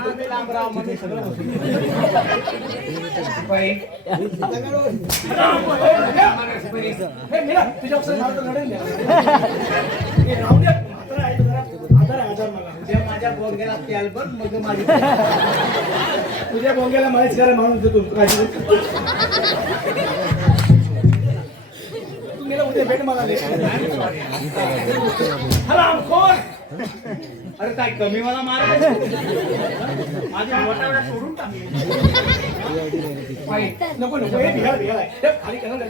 आम्ही लांबराव मध्ये सगळं बसून. शिपाई हे मेला तुझ्या ऑप्शन मला तर लढेल द्या. हे राहू द्या म्हातारा आहे तो जरा. आधार आहे आधार मला. उद्या माझ्या बोलगेला प्याल बघ मग माझी तुझ्या बोंग्याला माहीत करा म्हणून देतो काळजी नको. तू गेला उद्या भेट मला दे. हरामखोर. अरे काय कमी मला मार माझी मोठा सोडून टाकली. बाई, नको नको हे बिहार बिहार आहे हे खाली करा ना.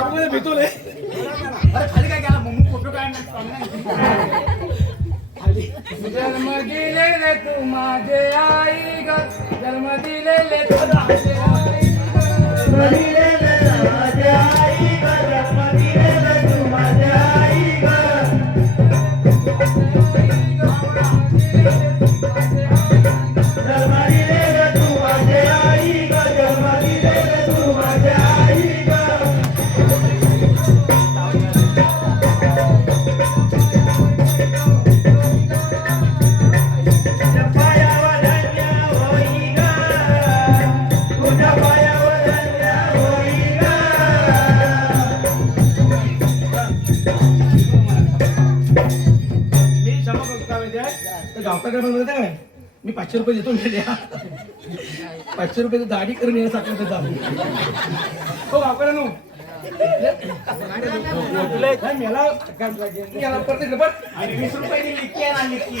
आपण भेटवलंय. अरे खाली काय गेला मम्मी फोटो खाली जन्म दिलेले तू माझे आई ग जन्म दिलेले तू माझे आई मी क्षमा करतो काय माहिती आहे तर गावठाकडे म्हणत होते काय मी 500 रुपये देतो मेल्या 500 रुपये दाढी करून येणं साखर जा हो गावकडे नो मेला याला परत पण आणि 20 रुपयाची लिक्की आहे ना लिक्की.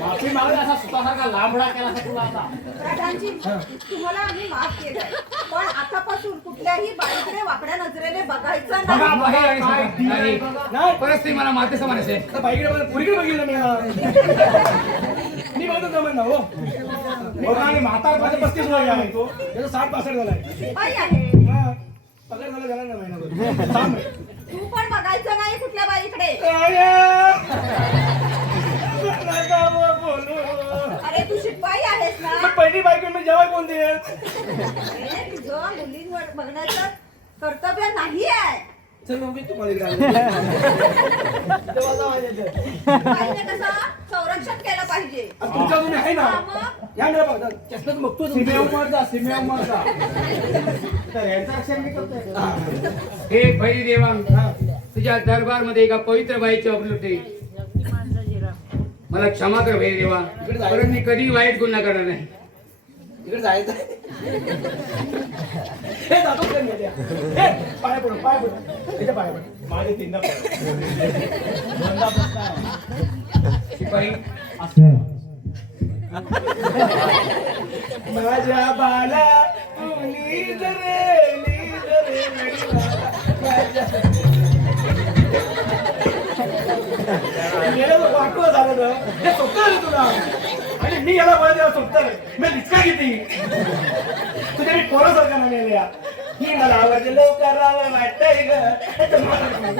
माफी मागून असा स्वतःसारखा लांबडा केला असा तुला आता. प्रधानजी तुम्हाला आम्ही माफ केलंय पण आतापासून कुठल्याही बाईकडे वाकड्या नजरेने बघायचं बघा नाही. बाई आणि नाही परिस्थिती मला माते समान असेल तर बाईकडे मला पुरीकडे बघितलं मी बघतो जमन ना हो आणि म्हातारपणी 35 वय आहे तो त्याचा 60-62 झालाय बाई आहे हा, पगार झाला ना महिना थांब तू पण बघायचं नाही कुठल्या बाईकडे. बोलू अरे तू शिपाई आहेस ना. मग पहिली बायको मी जेव्हा कोण दे अरे, तुझं मुलींवर बघण्याचं कर्तव्य नाही आहे. चल मग मी तुम्हाला इकडे आलो. बाईने कसं संरक्षण केलं पाहिजे. आणि तुमच्या तुम्ही आहे ना हा, मग या मला बघा चष्म्यात बघतो सीमेवर जा सीमेवर जा. तर यांचं अक्षर मी करतोय. हे भैरी देवा तुझ्या दरबार मध्ये एका पवित्र बाईची अवलुटे मला क्षमा कर भैरी देवा परत मी कधी वाईट गुन्हा करणार नाही. इकडे जायचं हे जातो का मी आता? हे, पाया पडू याच्या पाया पडू माझे 3दा दोनदा बसता. शिपाई माझ्या बाला लीद रे वाटलं झालं ना हे सोपं झालं तुला आणि मी याला बळ द्यायला सोपतं मी लिचका किती तुझ्या मी पोरासारखा ना नेल्या ही मला आवडते लवकर वाटतंय ग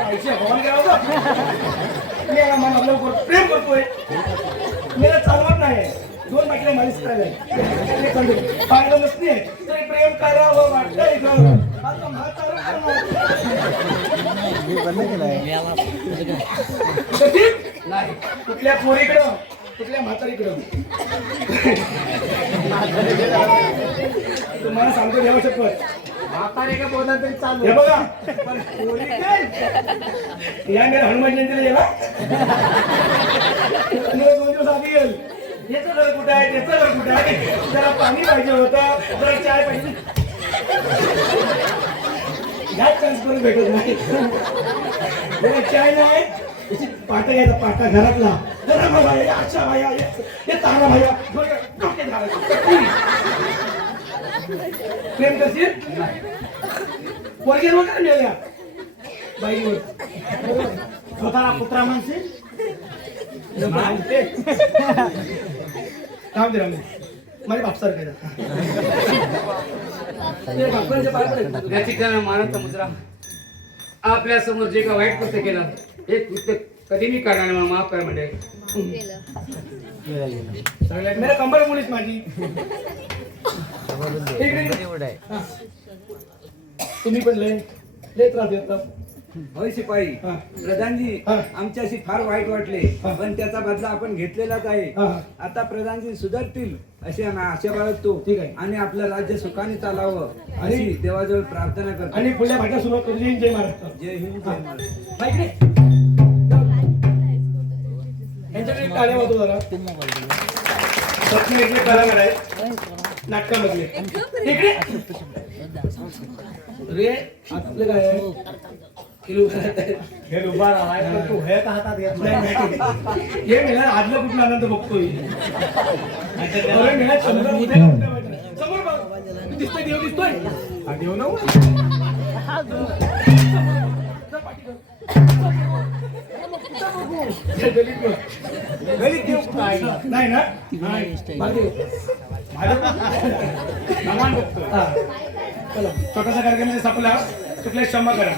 आयुष्य भवन करावं मी याला मला लवकर प्रेम करतोय मला चालवत नाही 2 बाटल्या मालिश करायला पाहिलं नसते तरी प्रेम करावं वाटतंय ग आता म्हातारं नाही कुठल्या पोरीकडं कुठल्या म्हातारीकडं तुम्हाला सांगतो देवा शपथ म्हातारे का बोलला तरी चालू. हे बघा पण पोरी काय या मेरा हनुमान जयंतीला गेला 2 दिवस आधी गेल याचं घर कुठं आहे त्याचं घर कुठं आहे जरा पाणी पाहिजे होतं जरा चाय पाहिजे ह्याच चान्स करून भेटत नाही जरा चाय नाही याची पाटा घ्यायचा पाटा घरातला जरा भाया अच्छा भाया हे तारा भाया डोक्यात घालायचं प्रेम करशील पोरगीवर का मेल्या बाईवर स्वतःला कुत्रा म्हणशील. काम दे रामे माझ्या बापसारखं बापांच्या पाय पडायचं या ठिकाणी मानत मुद्रा आपल्या समोर जे काय वाईट कृत्य केलं हे कृत्य कधी मी करणार नाही, मला माफ करा म्हणजे मेरा कंबर मुलीच माझी हा. तुम्ही पण लय त्रास देता होय शिपाई हा. प्रधानजी हा. आमच्याशी फार वाईट वाटले हा. पण त्याचा बदला आपण घेतलेलाच आहे हा. आता प्रधानजी सुधारतील अशी आम्ही आशा बाळगतो ठीक आहे. आणि आपलं राज्य सुखाने चालावं आणि- अशी देवाजवळ प्रार्थना करतो. आणि पुढल्या भाषा सुरुवात करू जय महाराष्ट्र जय हिंद जय महाराष्ट्र. बाई इकडे. यांच्याकडे टाळ्या वाजव जरा इथले कलाकार आहेत नाटकामधले इकडे रे आपलं काय आहे? हे उभा राहाय पण तू हे का हातात घेत नाही हे मेला आदलं कुठला आनंद बघतोय अरे मेला चंद्र उद्या समोर बघ दिसतोय देव दिसतोय हा देव ना गलित देव काय नाही ना सामान बघतोय चला छोटासा कार्यक्रम संपला चुकल्यास क्षमा करा